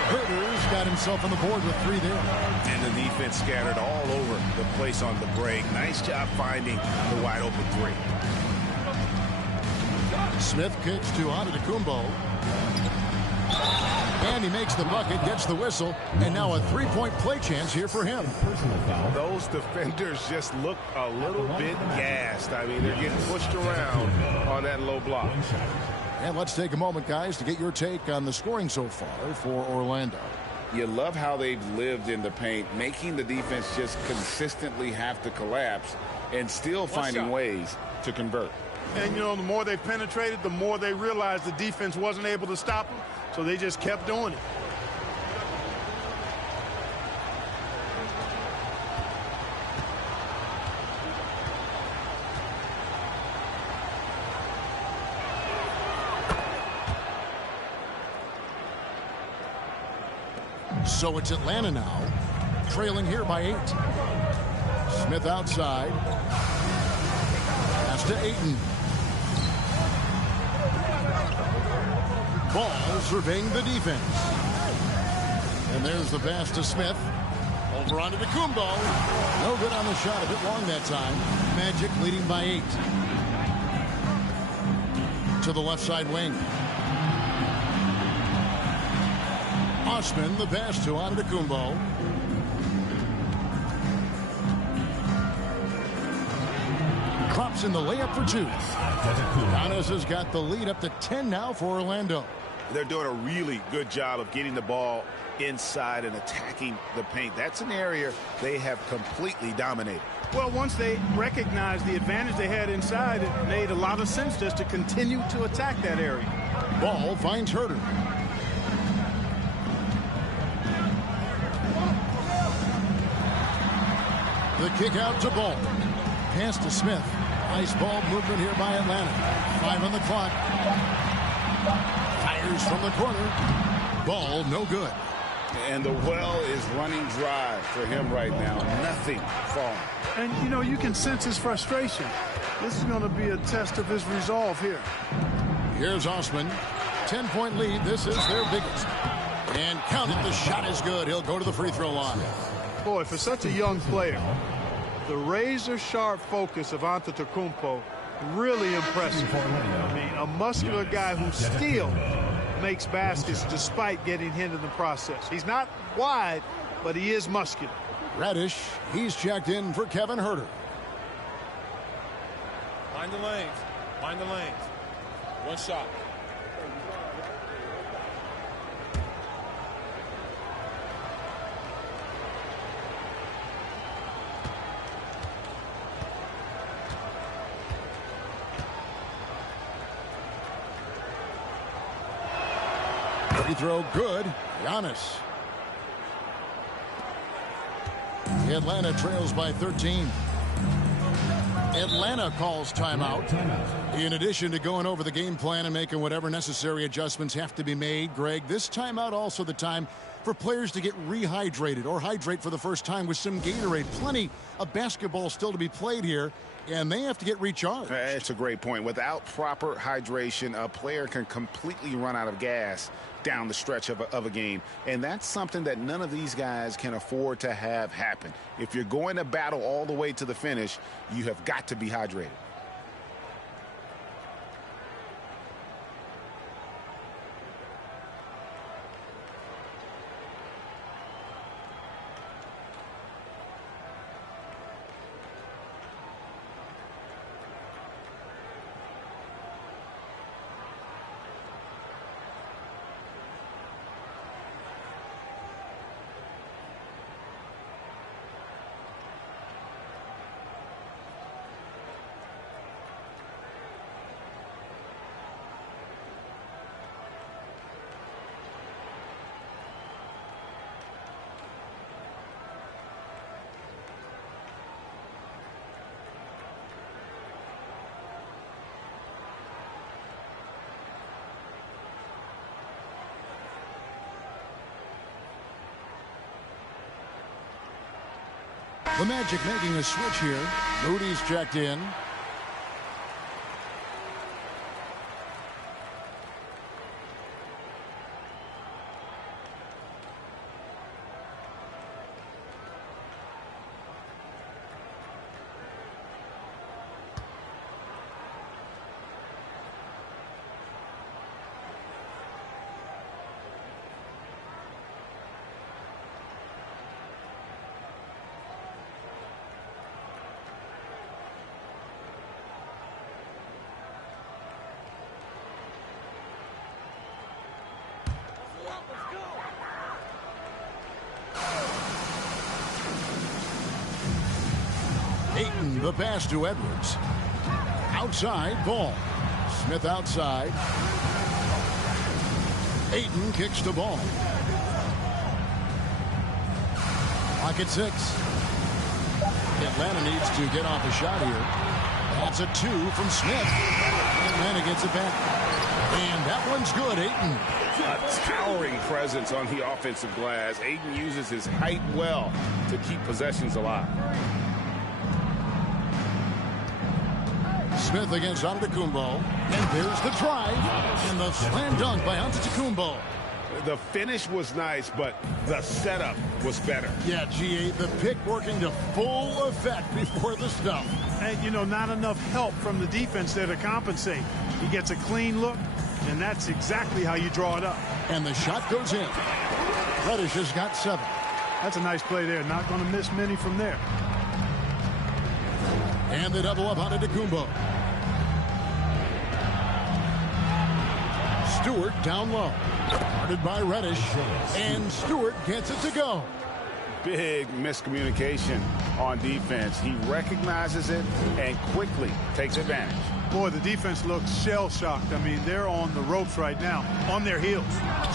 Herter's got himself on the board with 3 there. And the defense scattered all over the place on the break. Nice job finding the wide open 3. Smith kicks to Antetokounmpo. And he makes the bucket, gets the whistle, and now a 3-point play chance here for him. Those defenders just look a little bit gassed. I mean, they're getting pushed around on that low block. And let's take a moment, guys, to get your take on the scoring so far for Orlando. You love how they've lived in the paint, making the defense just consistently have to collapse and still finding ways to convert. And, you know, the more they penetrated, the more they realized the defense wasn't able to stop them, so they just kept doing it. So it's Atlanta now, trailing here by 8. Smith outside. Pass to Ayton. Ball surveying the defense. And there's the pass to Smith. Over onto Kumbo. No good on the shot. A bit long that time. Magic leading by 8. To the left side wing. Osman, the pass to Antetokounmpo. Drops in the layup for 2. Giannis has got the lead up to 10 now for Orlando. They're doing a really good job of getting the ball inside and attacking the paint. That's an area they have completely dominated. Well, once they recognized the advantage they had inside, it made a lot of sense just to continue to attack that area. Ball finds Herter. The kick out to Ball. Pass to Smith. Nice ball movement here by Atlanta. 5 on the clock. Fires from the corner. Ball no good. And the well is running dry for him right now. Nothing falling. And, you know, you can sense his frustration. This is going to be a test of his resolve here. Here's Osman. 10-point lead. This is their biggest. And count it. The shot is good. He'll go to the free throw line. Boy, for such a young player, the razor-sharp focus of Antetokounmpo really impressive. I mean, a muscular guy who still makes baskets despite getting hit in the process. He's not wide, but he is muscular. Reddish, he's checked in for Kevin Herter. Mind the lanes. Mind the lanes. One shot. Free throw good. Giannis. Atlanta trails by 13. Atlanta calls timeout. In addition to going over the game plan and making whatever necessary adjustments have to be made, Greg, this timeout also the time for players to get rehydrated or hydrate for the first time with some Gatorade. Plenty of basketball still to be played here, and they have to get recharged. That's a great point. Without proper hydration, a player can completely run out of gas down the stretch of a game. And that's something that none of these guys can afford to have happen. If you're going to battle all the way to the finish, you have got to be hydrated. The Magic making a switch here. Moody's checked in. Ayton, the pass to Edwards. Outside, Ball. Smith outside. Ayton kicks to Ball. Pocket 6. Atlanta needs to get off a shot here. That's a 2 from Smith. Atlanta gets it back. And that one's good, Ayton. A towering presence on the offensive glass. Ayton uses his height well to keep possessions alive. Smith against Antetokounmpo. And there's the drive. And the slam dunk by Antetokounmpo. The finish was nice, but the setup was better. Yeah, GA, the pick working to full effect before the stuff. And, you know, not enough help from the defense there to compensate. He gets a clean look, and that's exactly how you draw it up. And the shot goes in. Reddish has got 7. That's a nice play there. Not going to miss many from there. And the double up on Antetokounmpo. Stewart down low. Guarded by Reddish. And Stewart gets it to go. Big miscommunication on defense. He recognizes it and quickly takes advantage. Boy, the defense looks shell-shocked. I mean, they're on the ropes right now, on their heels.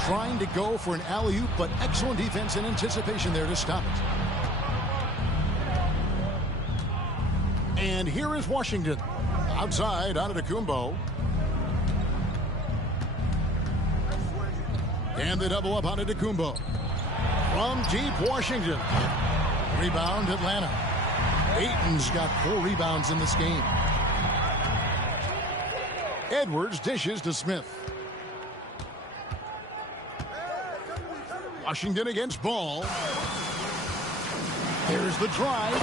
Trying to go for an alley-oop, but excellent defense and anticipation there to stop it. And here is Washington. Outside, Antetokounmpo. And the double up on Antetokounmpo. From deep, Washington. Rebound, Atlanta. Ayton's got 4 rebounds in this game. Edwards dishes to Smith. Washington against Ball. There's the drive,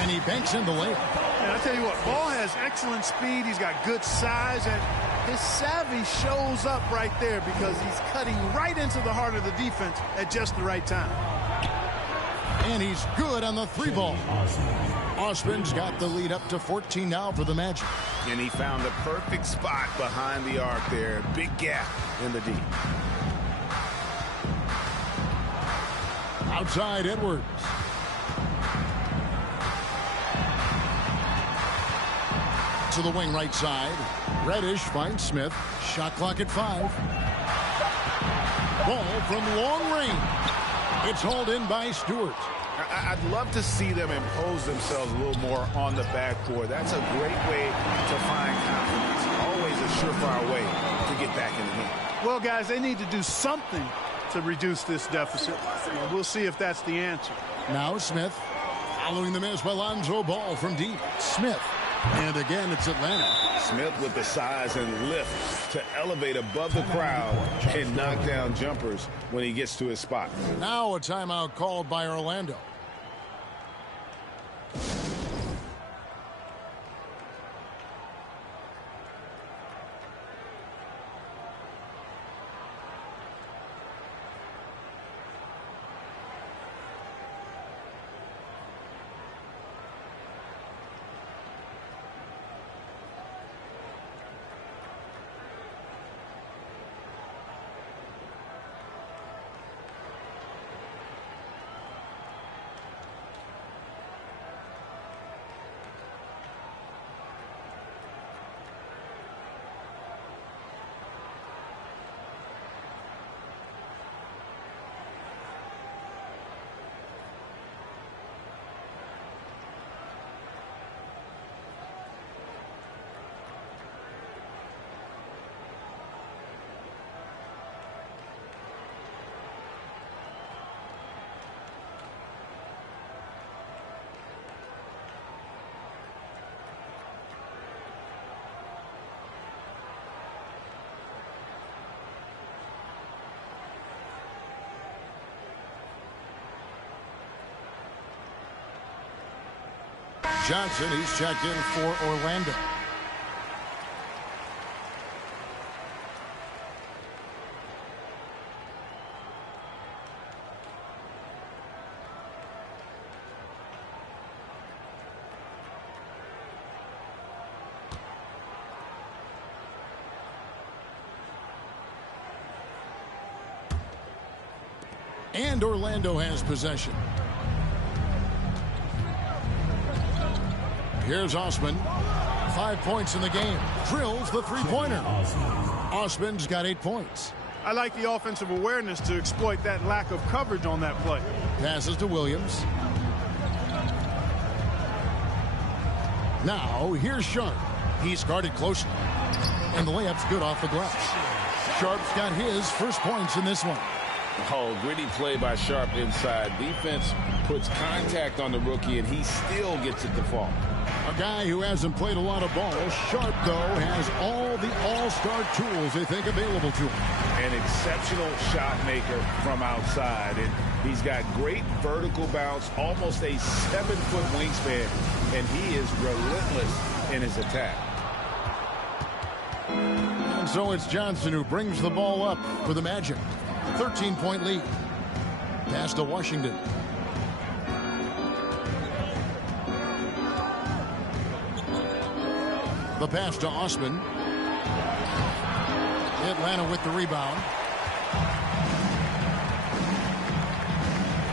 and he banks in the layup. And I tell you what, Ball has excellent speed. He's got good size, and his savvy shows up right there because he's cutting right into the heart of the defense at just the right time. And he's good on the 3-ball. Osman's got the lead up to 14 now for the Magic. And he found the perfect spot behind the arc there. Big gap in the deep. Outside, Edwards. To the wing right side. Reddish finds Smith. Shot clock at 5. Ball from long range. It's hauled in by Stewart. I'd love to see them impose themselves a little more on the backboard. That's a great way to find confidence. Always a surefire way to get back in the game. Well, guys, they need to do something to reduce this deficit. And we'll see if that's the answer. Now Smith. Following the miss by Lonzo Ball from deep. Smith. And again, it's Atlanta. Smith with the size and lift to elevate above the crowd and knock down jumpers when he gets to his spot. Now a timeout called by Orlando. Johnson, he's checked in for Orlando. And Orlando has possession. Here's Osman. 5 points in the game. Drills the three-pointer. Osman's got 8 points. I like the offensive awareness to exploit that lack of coverage on that play. Passes to Williams. Now, here's Sharp. He's guarded closely. And the layup's good off the glass. Sharp's got his first points in this one. Oh, gritty play by Sharp inside. Defense puts contact on the rookie, and he still gets it to fall. A guy who hasn't played a lot of ball. Sharp, though, has all the all-star tools they think available to him. An exceptional shot maker from outside. And he's got great vertical bounce, almost a 7-foot wingspan, and he is relentless in his attack. And so it's Johnson who brings the ball up for the Magic. 13-point lead. Pass to Washington. The pass to Osman. Atlanta with the rebound.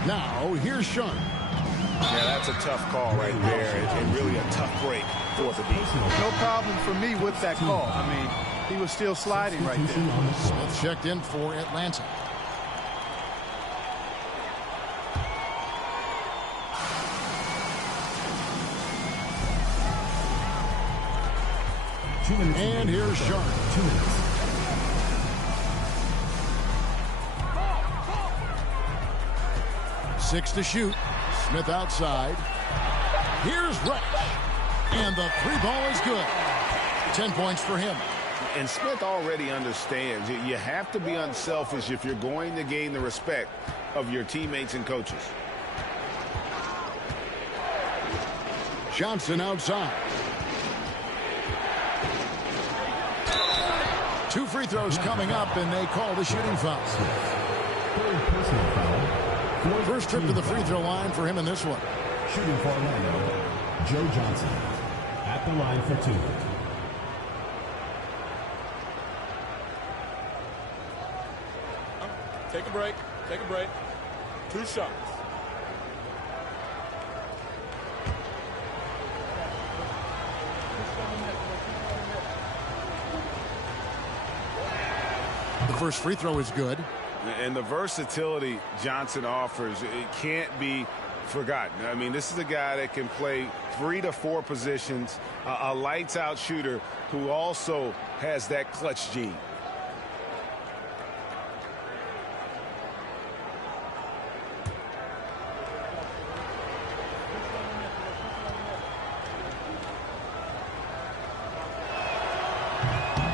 Now here's Sean. Yeah, that's a tough call right there, and really a tough break for the defense. No problem for me with that call. I mean, he was still sliding right there. Smith checked in for Atlanta. And here's Sharp. 2 minutes. Six to shoot. Smith outside. Here's Reich. And the three ball is good. 10 points for him. And Smith already understands you have to be unselfish if you're going to gain the respect of your teammates and coaches. Johnson outside. 2 free throws coming up, and they call the shooting foul. First trip to the free throw line for him in this one. Shooting for Orlando, Joe Johnson at the line for 2. Take a break. Take a break. 2 shots. The first free throw is good. And the versatility Johnson offers, it can't be forgotten. I mean, this is a guy that can play 3 to 4 positions, a lights-out shooter who also has that clutch gene.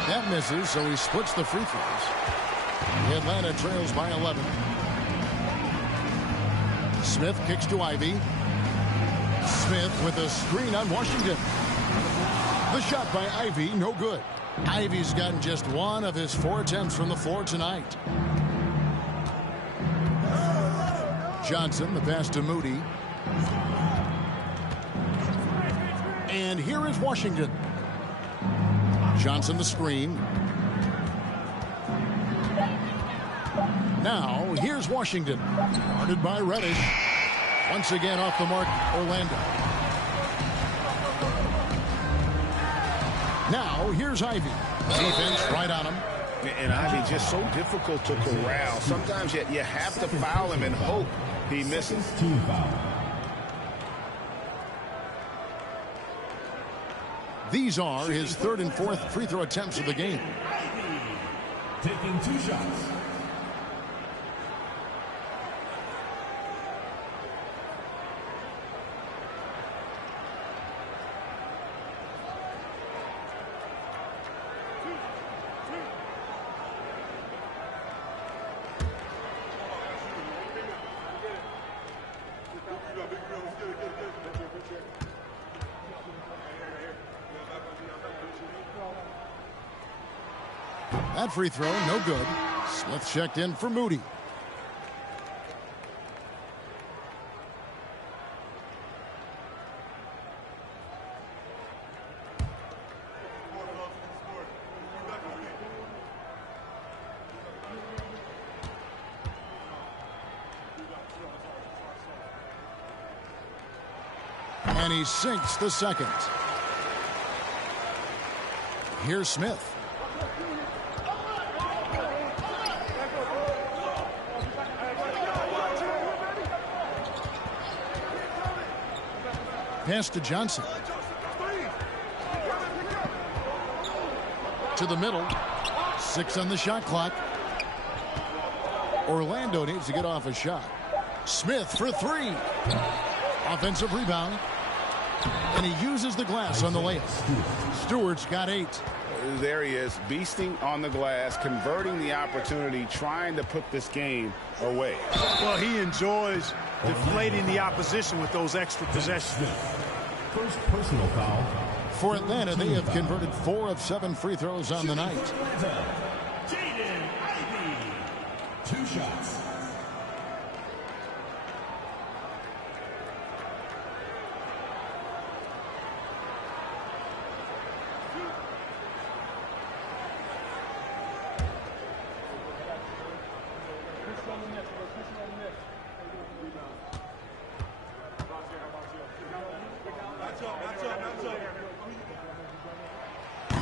That misses, so he splits the free throws. Atlanta trails by 11. Smith kicks to Ivy. Smith with a screen on Washington. The shot by Ivy, no good. Ivy's gotten just 1 of his 4 attempts from the floor tonight. Johnson, the pass to Moody. And here is Washington. Johnson the screen. Now, here's Washington. Guarded by Reddish. Once again off the mark, Orlando. Now, here's Ivy. Defense right on him. And Ivy just so difficult to corral. Sometimes you have to foul him and hope he misses. Team foul. These are his 3rd and 4th free throw attempts of the game. Taking 2 shots. That free throw, no good. Smith checked in for Moody. And he sinks the second. Here's Smith. Pass to Johnson. To the middle. 6 on the shot clock. Orlando needs to get off a shot. Smith for 3. Offensive rebound. And he uses the glass on the layup. Stewart's got 8. There he is, beasting on the glass, converting the opportunity, trying to put this game away. Well, he enjoys deflating the opposition with those extra possessions. First personal foul. For Atlanta, they have converted 4 of 7 free throws on the night. Jaden Ivey. 2 shots.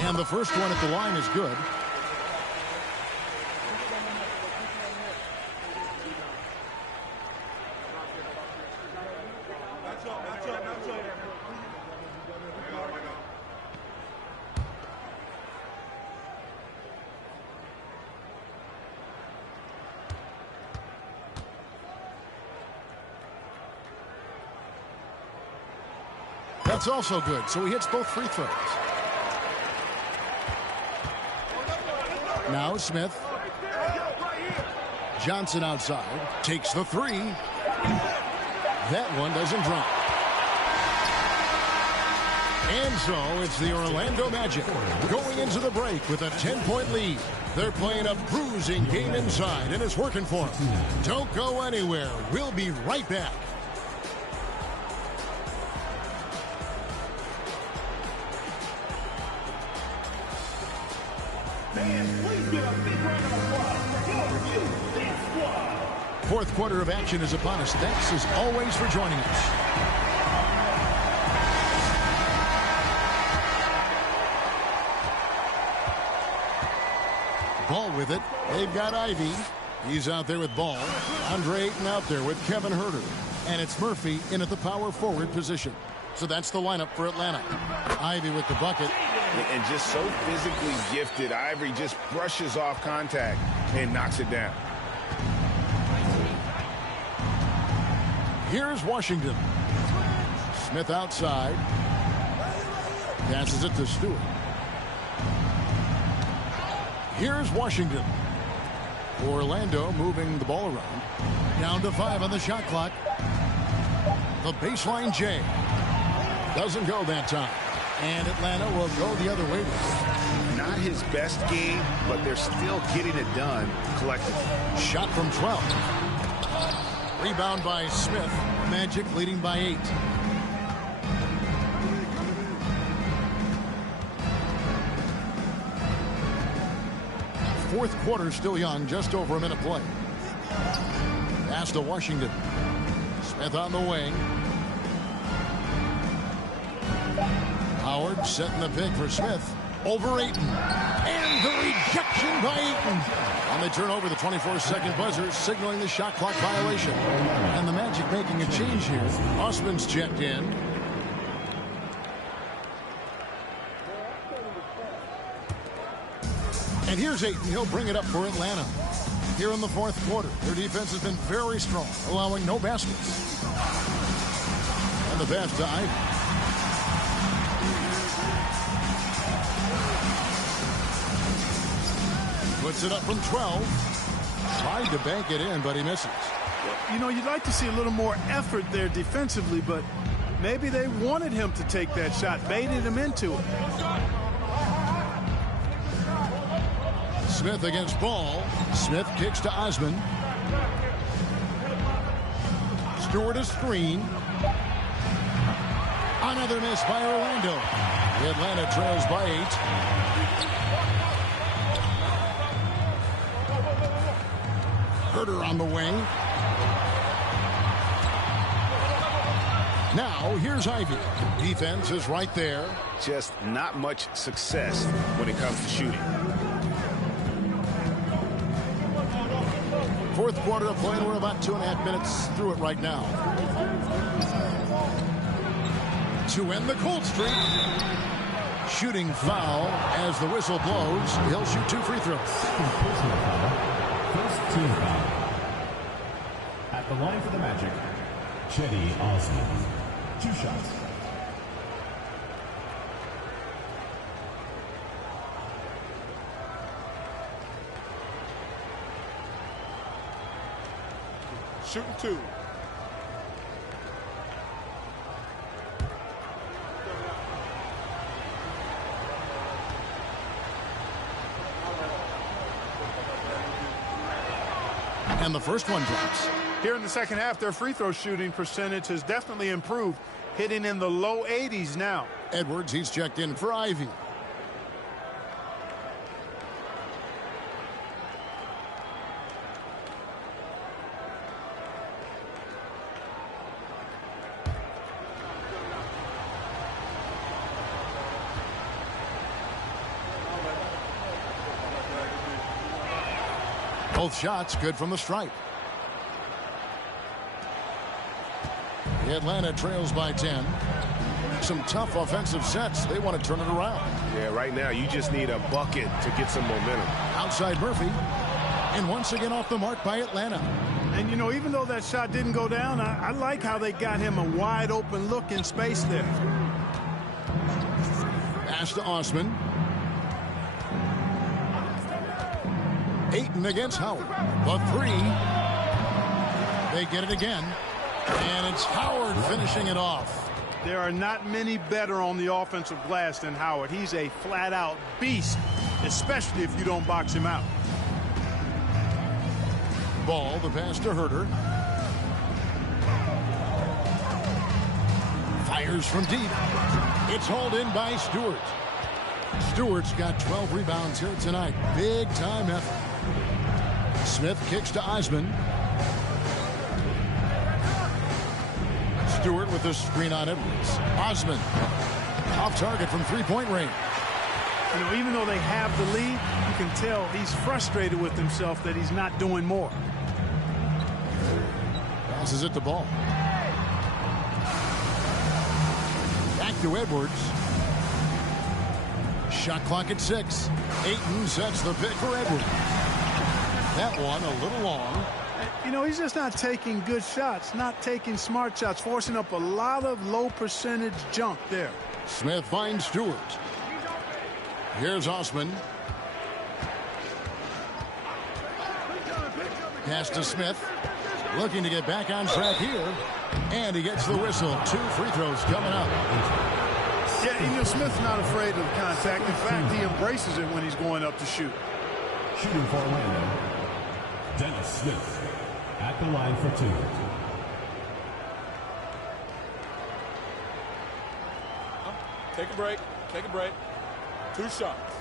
And the first one at the line is good. That's also good, so he hits both free throws. Now Smith. Johnson outside. Takes the 3. That one doesn't drop. And so it's the Orlando Magic going into the break with a 10-point lead. They're playing a bruising game inside, and it's working for them. Don't go anywhere. We'll be right back. Fourth quarter of action is upon us. Thanks as always for joining us. Ball with it. They've got Ivy. He's out there with Ball. Andre Ayton out there with Kevin Huerter. And it's Murphy in at the power forward position. So that's the lineup for Atlanta. Ivy with the bucket. And just so physically gifted, Ivory just brushes off contact and knocks it down. Here's Washington. Smith outside. Passes it to Stewart. Here's Washington. Orlando moving the ball around. Down to 5 on the shot clock. The baseline J. Doesn't go that time. And Atlanta will go the other way. Not his best game, but they're still getting it done collectively. Shot from 12. Rebound by Smith. Magic leading by 8. Fourth quarter still young, just over a minute play. Pass to Washington. Smith on the wing. Howard setting the pick for Smith. Over Ayton. And the rejection by Ayton. And they turn over the 24-second buzzer, signaling the shot clock violation. And the Magic making a change here. Osman's checked in. And here's Ayton. He'll bring it up for Atlanta. Here in the fourth quarter, their defense has been very strong, allowing no baskets. And the pass to Ivy. Puts it up from 12. Tried to bank it in, but he misses. You know, you'd like to see a little more effort there defensively, but maybe they wanted him to take that shot, baited him into it. Smith against Ball. Smith kicks to Osman. Stewart a screen. Another miss by Orlando. Atlanta trails by 8. Huerter on the wing. Now here's Ivy. Defense is right there. Just not much success when it comes to shooting. Fourth quarter of play, and we're about 2.5 minutes through it right now. To end the cold streak. Shooting foul as the whistle blows. He'll shoot 2 free throws. Personal foul. First team foul. At the line for the Magic, Cedi Osman. 2 shots. Shooting 2. And the first one drops. Here in the second half, their free throw shooting percentage has definitely improved, hitting in the low 80s now. Edwards, he's checked in for Ivy. Both shots good from the stripe. The Atlanta trails by 10. Some tough offensive sets. They want to turn it around. Yeah, right now you just need a bucket to get some momentum. Outside Murphy. And once again off the mark by Atlanta. And, you know, even though that shot didn't go down, I like how they got him a wide open look in space there. Pass to Osman. Ayton against Howard. The 3. They get it again. And it's Howard finishing it off. There are not many better on the offensive glass than Howard. He's a flat-out beast, especially if you don't box him out. Ball, the pass to Herter. Fires from deep. It's hauled in by Stewart. Stewart's got 12 rebounds here tonight. Big time effort. Smith kicks to Osman. Stewart with the screen on Edwards. Osman off target from three-point range. You know, even though they have the lead, you can tell he's frustrated with himself that he's not doing more. Passes it to Ball. Back to Edwards. Shot clock at 6. Ayton sets the pick for Edwards. That one a little long. You know, he's just not taking good shots, not taking smart shots, forcing up a lot of low percentage junk there. Smith finds Stewart. Here's Osman. Pass to Smith. Looking to get back on track here. And he gets the whistle. 2 free throws coming up. Yeah, you know, Smith's not afraid of contact. In fact, he embraces it when he's going up to shoot. Shooting for Orlando, Dennis Smith at the line for 2. Take a break. Take a break. 2 shots.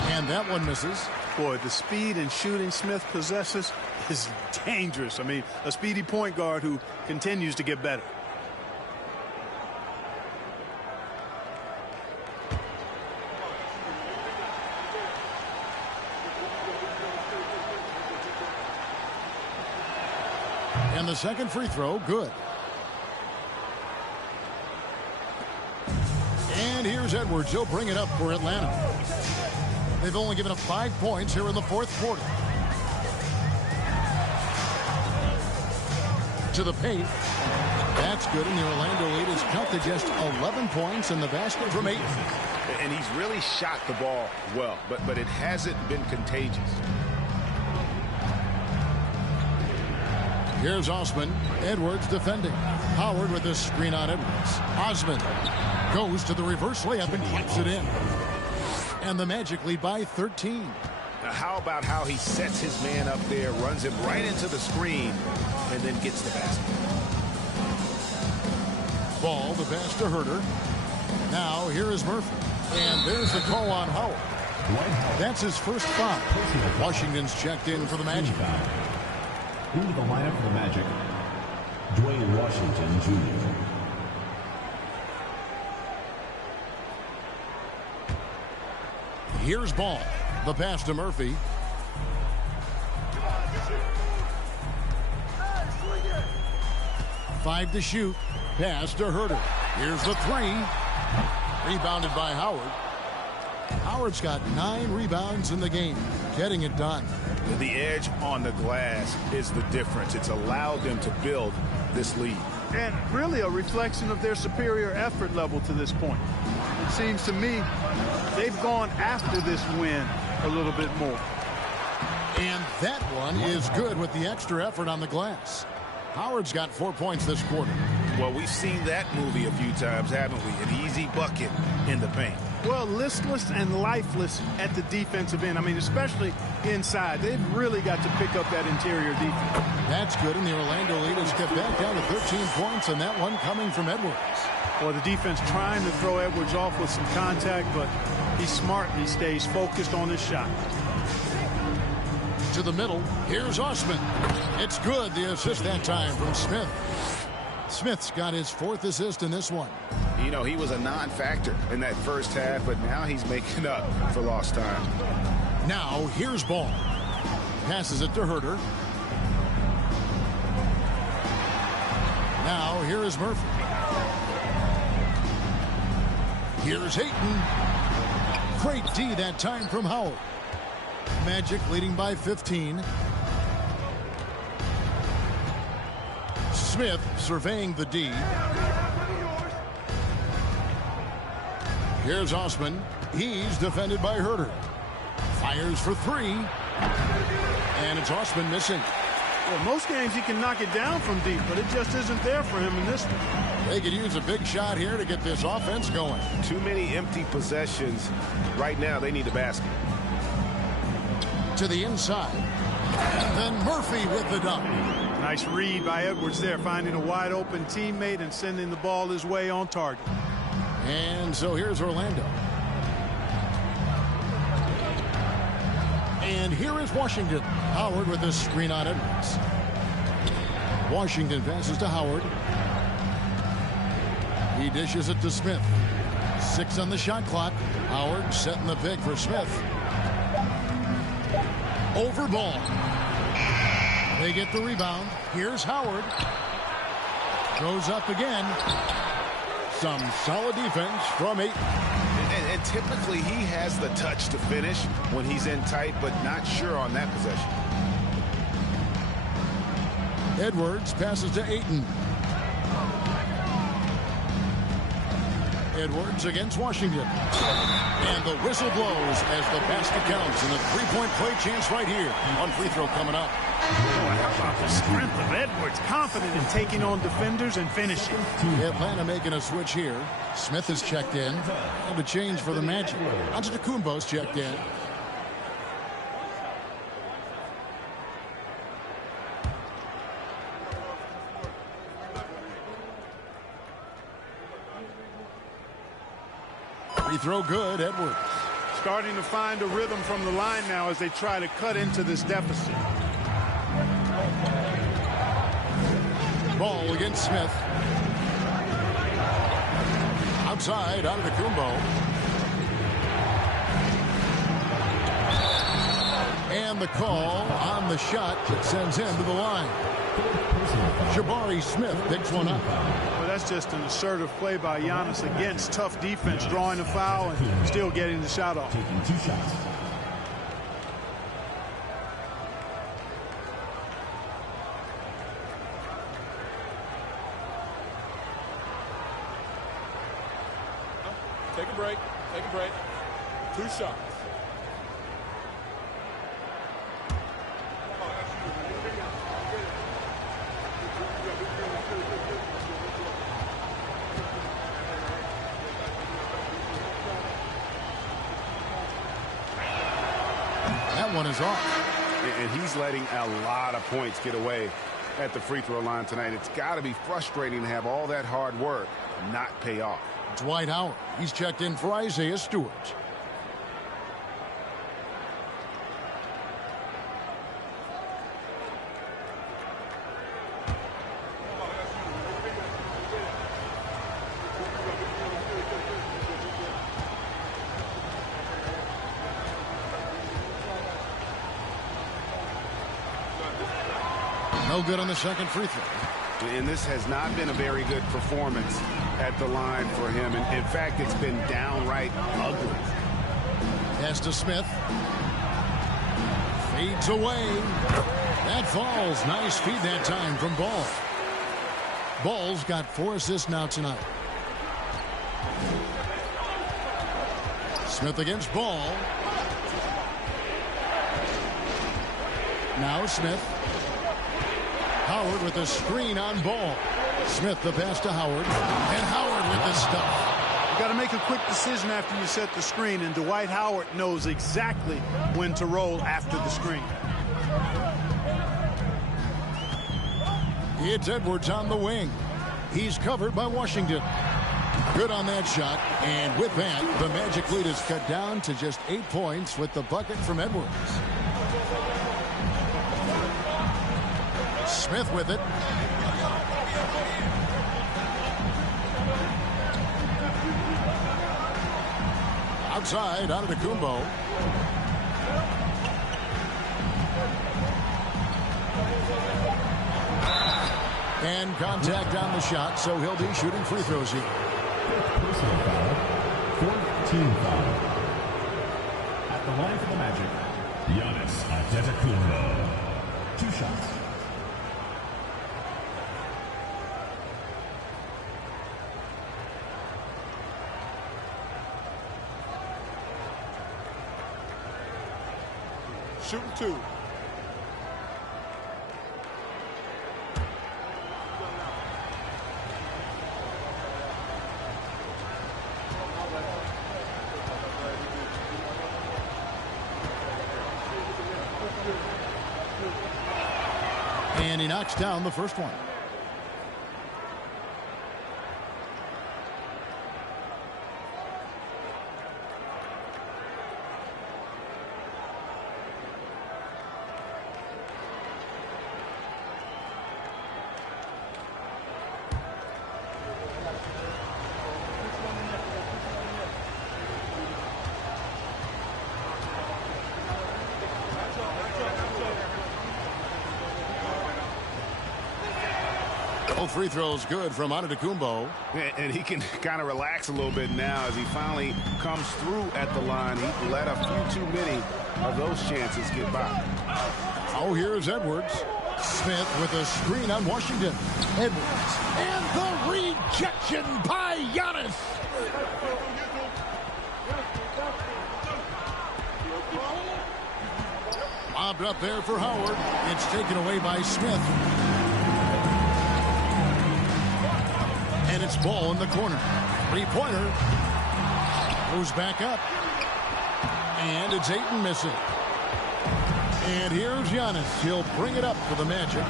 And that one misses. Boy, the speed and shooting Smith possesses is dangerous. I mean, a speedy point guard who continues to get better. And the second free throw, good. And here's Edwards. He'll bring it up for Atlanta. They've only given up 5 points here in the fourth quarter. To the paint. That's good, and the Orlando lead is cut to just 11 points in the basket from Ayton. And he's really shot the ball well, but it hasn't been contagious. Here's Osman. Edwards defending. Howard with the screen on Edwards. Osman goes to the reverse layup and claps it in. And the Magic lead by 13. Now how about how he sets his man up there, runs him right into the screen, and then gets the basket. Ball, the pass to Herter. Now here is Murphy. And there's the call on Howard. That's his first foul. Washington's checked in for the Magic. Into the lineup for the Magic, Dwayne Washington, Jr. Here's Ball. The pass to Murphy. 5 to shoot. Pass to Herter. Here's the 3. Rebounded by Howard. Howard's got 9 rebounds in the game, getting it done. The edge on the glass is the difference. It's allowed them to build this lead. And really a reflection of their superior effort level to this point. It seems to me they've gone after this win a little bit more. And that one is good with the extra effort on the glass. Howard's got 4 points this quarter. Well, we've seen that movie a few times, haven't we? An easy bucket in the paint. Well, listless and lifeless at the defensive end. I mean, especially inside. They've really got to pick up that interior defense. That's good, and the Orlando lead has got back down to 13 points, and that one coming from Edwards. Well, the defense trying to throw Edwards off with some contact, but he smartly stays focused on his shot. To the middle, here's Osman. It's good, the assist that time from Smith. Smith's got his 4th assist in this one. You know, he was a non-factor in that first half, but now he's making up for lost time. Now, here's Ball. Passes it to Herter. Now, here is Murphy. Here's Ayton. Great D that time from Howard. Magic leading by 15. Smith surveying the D. Here's Osman. He's defended by Herter. Fires for 3. And it's Osman missing. Well, most games he can knock it down from deep, but it just isn't there for him in this one. They could use a big shot here to get this offense going. Too many empty possessions. Right now, they need a basket. To the inside. And then Murphy with the dunk. Nice read by Edwards there, finding a wide open teammate and sending the ball his way on target. And so here's Orlando. And here is Washington. Howard with a screen on Edwards. Washington passes to Howard. He dishes it to Smith. 6 on the shot clock. Howard setting the pick for Smith. Over Ball. They get the rebound. Here's Howard. Goes up again. Some solid defense from Ayton. And typically he has the touch to finish when he's in tight, but not sure on that possession. Edwards passes to Ayton. Edwards against Washington. And the whistle blows as the basket counts. And a 3-point play chance right here on free throw coming up. How about the strength of Edwards? Confident in taking on defenders and finishing. Atlanta making a switch here. Smith is checked in. And a change for the Magic. Antetokounmpo's checked in. Free throw good, Edwards. Starting to find a rhythm from the line now as they try to cut into this deficit. Ball against Smith. Outside, Antetokounmpo. And the call on the shot that sends him to the line. Jabari Smith picks one up. Well, that's just an assertive play by Giannis against tough defense, drawing a foul and still getting the shot off. Taking 2 shots. Take a break. Take a break. 2 shots. That one is off. And he's letting a lot of points get away at the free throw line tonight. It's got to be frustrating to have all that hard work not pay off. Dwight Howard. He's checked in for Isaiah Stewart. No good on the second free throw. And this has not been a very good performance at the line for him. And in fact, it's been downright ugly. Pass to Smith. Fades away. That falls. Nice feed that time from Ball. Ball's got 4 assists now tonight. Smith against Ball. Now Smith. Howard with a screen on Ball. Smith the pass to Howard. And Howard with the stuff. You got to make a quick decision after you set the screen, and Dwight Howard knows exactly when to roll after the screen. It's Edwards on the wing. He's covered by Washington. Good on that shot. And with that, the Magic lead is cut down to just 8 points with the bucket from Edwards. Smith with it. Outside, out of the Kumbo. And contact on the shot, so he'll be shooting free throws here. Personal foul, 14 foul. At the line for the Magic, Giannis Antetokounmpo. 2 shots. Shooting 2. And he knocks down the first one. Both free throws good from Antetokounmpo. And he can kind of relax a little bit now as he finally comes through at the line. He let a few too many of those chances get by. Oh, here's Edwards. Smith with a screen on Washington. Edwards. And the rejection by Giannis. Lobbed up there for Howard. It's taken away by Smith. And it's Ball in the corner. Three-pointer. Goes back up. And it's Ayton missing. And here's Giannis. He'll bring it up for the Magic.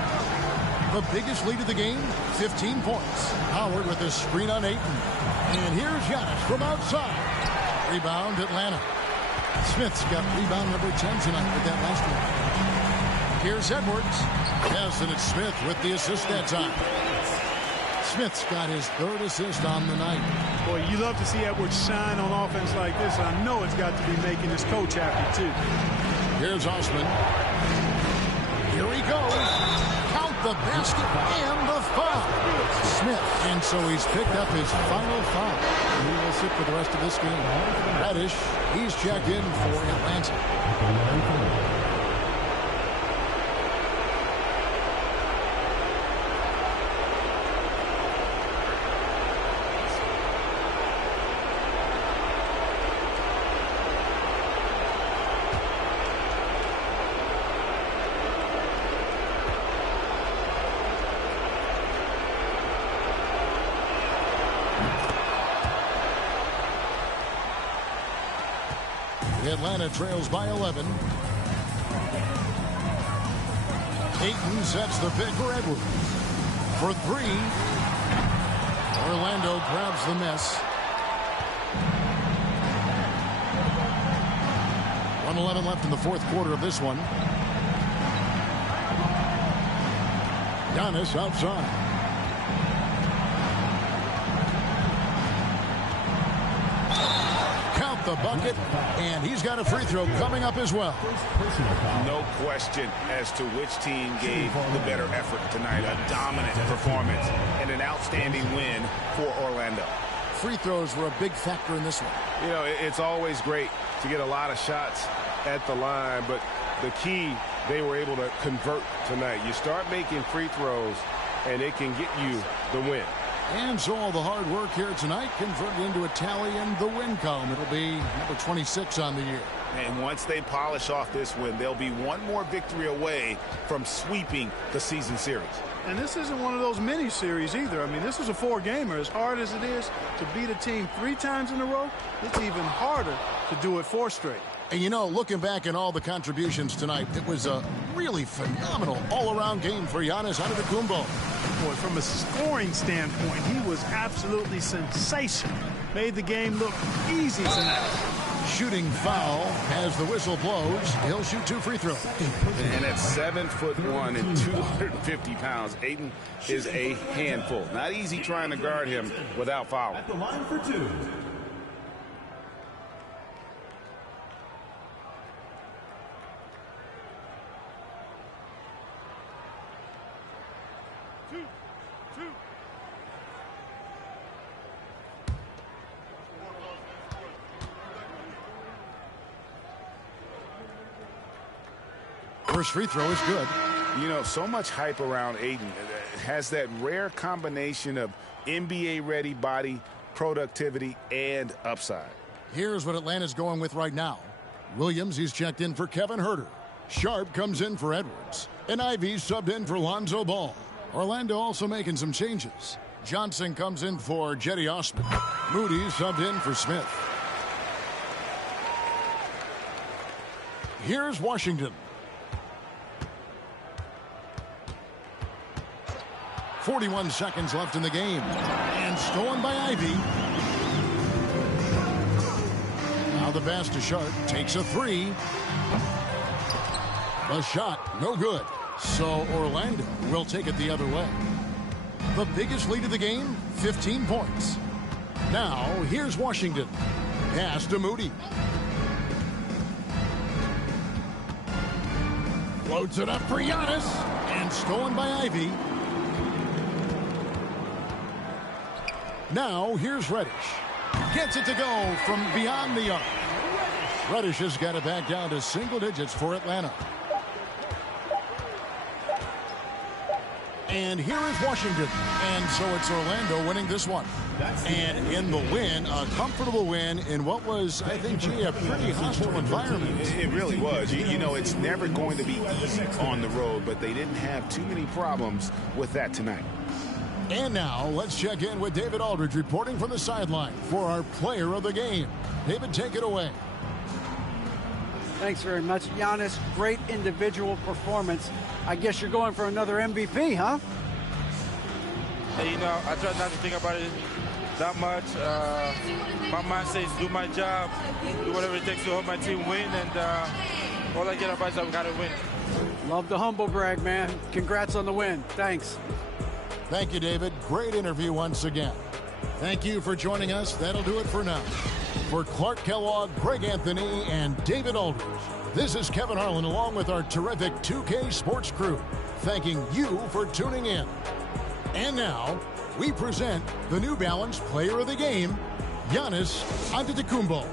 The biggest lead of the game, 15 points. Howard with a screen on Ayton. And here's Giannis from outside. Rebound, Atlanta. Smith's got rebound number 10 tonight with that last one. Here's Edwards. Yes, and it's Smith with the assist that time. Smith's got his 3rd assist on the night. Boy, you love to see Edwards shine on offense like this. I know it's got to be making his coach happy, too. Here's Osman. Here he goes. Count the basket and the foul. Smith. And so he's picked up his final foul. He will sit for the rest of this game. Reddish, he's checked in for Atlanta. Atlanta trails by 11. Ayton sets the pick for Edwards. For 3. Orlando grabs the miss. 1:11 left in the 4th quarter of this one. Giannis outside. at the bucket, and he's got a free throw coming up as well. No question as to which team gave the better effort tonight. A dominant performance and an outstanding win for Orlando. Free throws were a big factor in this one. You know, it's always great to get a lot of shots at the line, but the key, they were able to convert tonight. You start making free throws, and it can get you the win. And so all the hard work here tonight converted into a tally in the win column. It'll be number 26 on the year. And once they polish off this win, they'll be one more victory away from sweeping the season series. And this isn't one of those mini series either. I mean, this is a 4-gamer. As hard as it is to beat a team 3 times in a row, it's even harder to do it 4 straight. And you know, looking back at all the contributions tonight, it was a really phenomenal all-around game for Giannis Antetokounmpo. Boy, from a scoring standpoint, he was absolutely sensational. Made the game look easy tonight. Shooting foul as the whistle blows. He'll shoot 2 free throws. And at 7'1" and 250 pounds, Ayton is a handful. Not easy trying to guard him without fouling. At the line for 2. First free throw is good. You know, so much hype around Ayton. It has that rare combination of NBA-ready body, productivity, and upside. Here's what Atlanta's going with right now. Williams, he's checked in for Kevin Huerter. Sharp comes in for Edwards. And Ivy subbed in for Lonzo Ball. Orlando also making some changes. Johnson comes in for Jetty Osman. Moody subbed in for Smith. Here's Washington. 41 seconds left in the game. And stolen by Ivy. Now the pass to Sharp. Takes a 3. The shot, no good. So Orlando will take it the other way. The biggest lead of the game, 15 points. Now, here's Washington. Pass to Moody. Floats it up for Giannis. And stolen by Ivy. Now, here's Reddish. Gets it to go from beyond the arc. Reddish has got it back down to single digits for Atlanta. And here is Washington. And so it's Orlando winning this one. And in the win, a comfortable win in what was, I think, a pretty hostile environment. It really was. You know, it's never going to be easy on the road, but they didn't have too many problems with that tonight. And now, let's check in with David Aldridge reporting from the sideline for our player of the game. David, take it away. Thanks very much, Giannis. Great individual performance. I guess you're going for another MVP, huh? Hey, you know, I try not to think about it that much. My mind says do my job, do whatever it takes to help my team win, and all I get about is I've got to win. Love the humble brag, man. Congrats on the win. Thanks. Thank you, David. Great interview once again. Thank you for joining us. That'll do it for now. For Clark Kellogg, Greg Anthony, and David Aldridge, this is Kevin Harlan along with our terrific 2K Sports crew, thanking you for tuning in. And now, we present the New Balance Player of the Game, Giannis Antetokounmpo.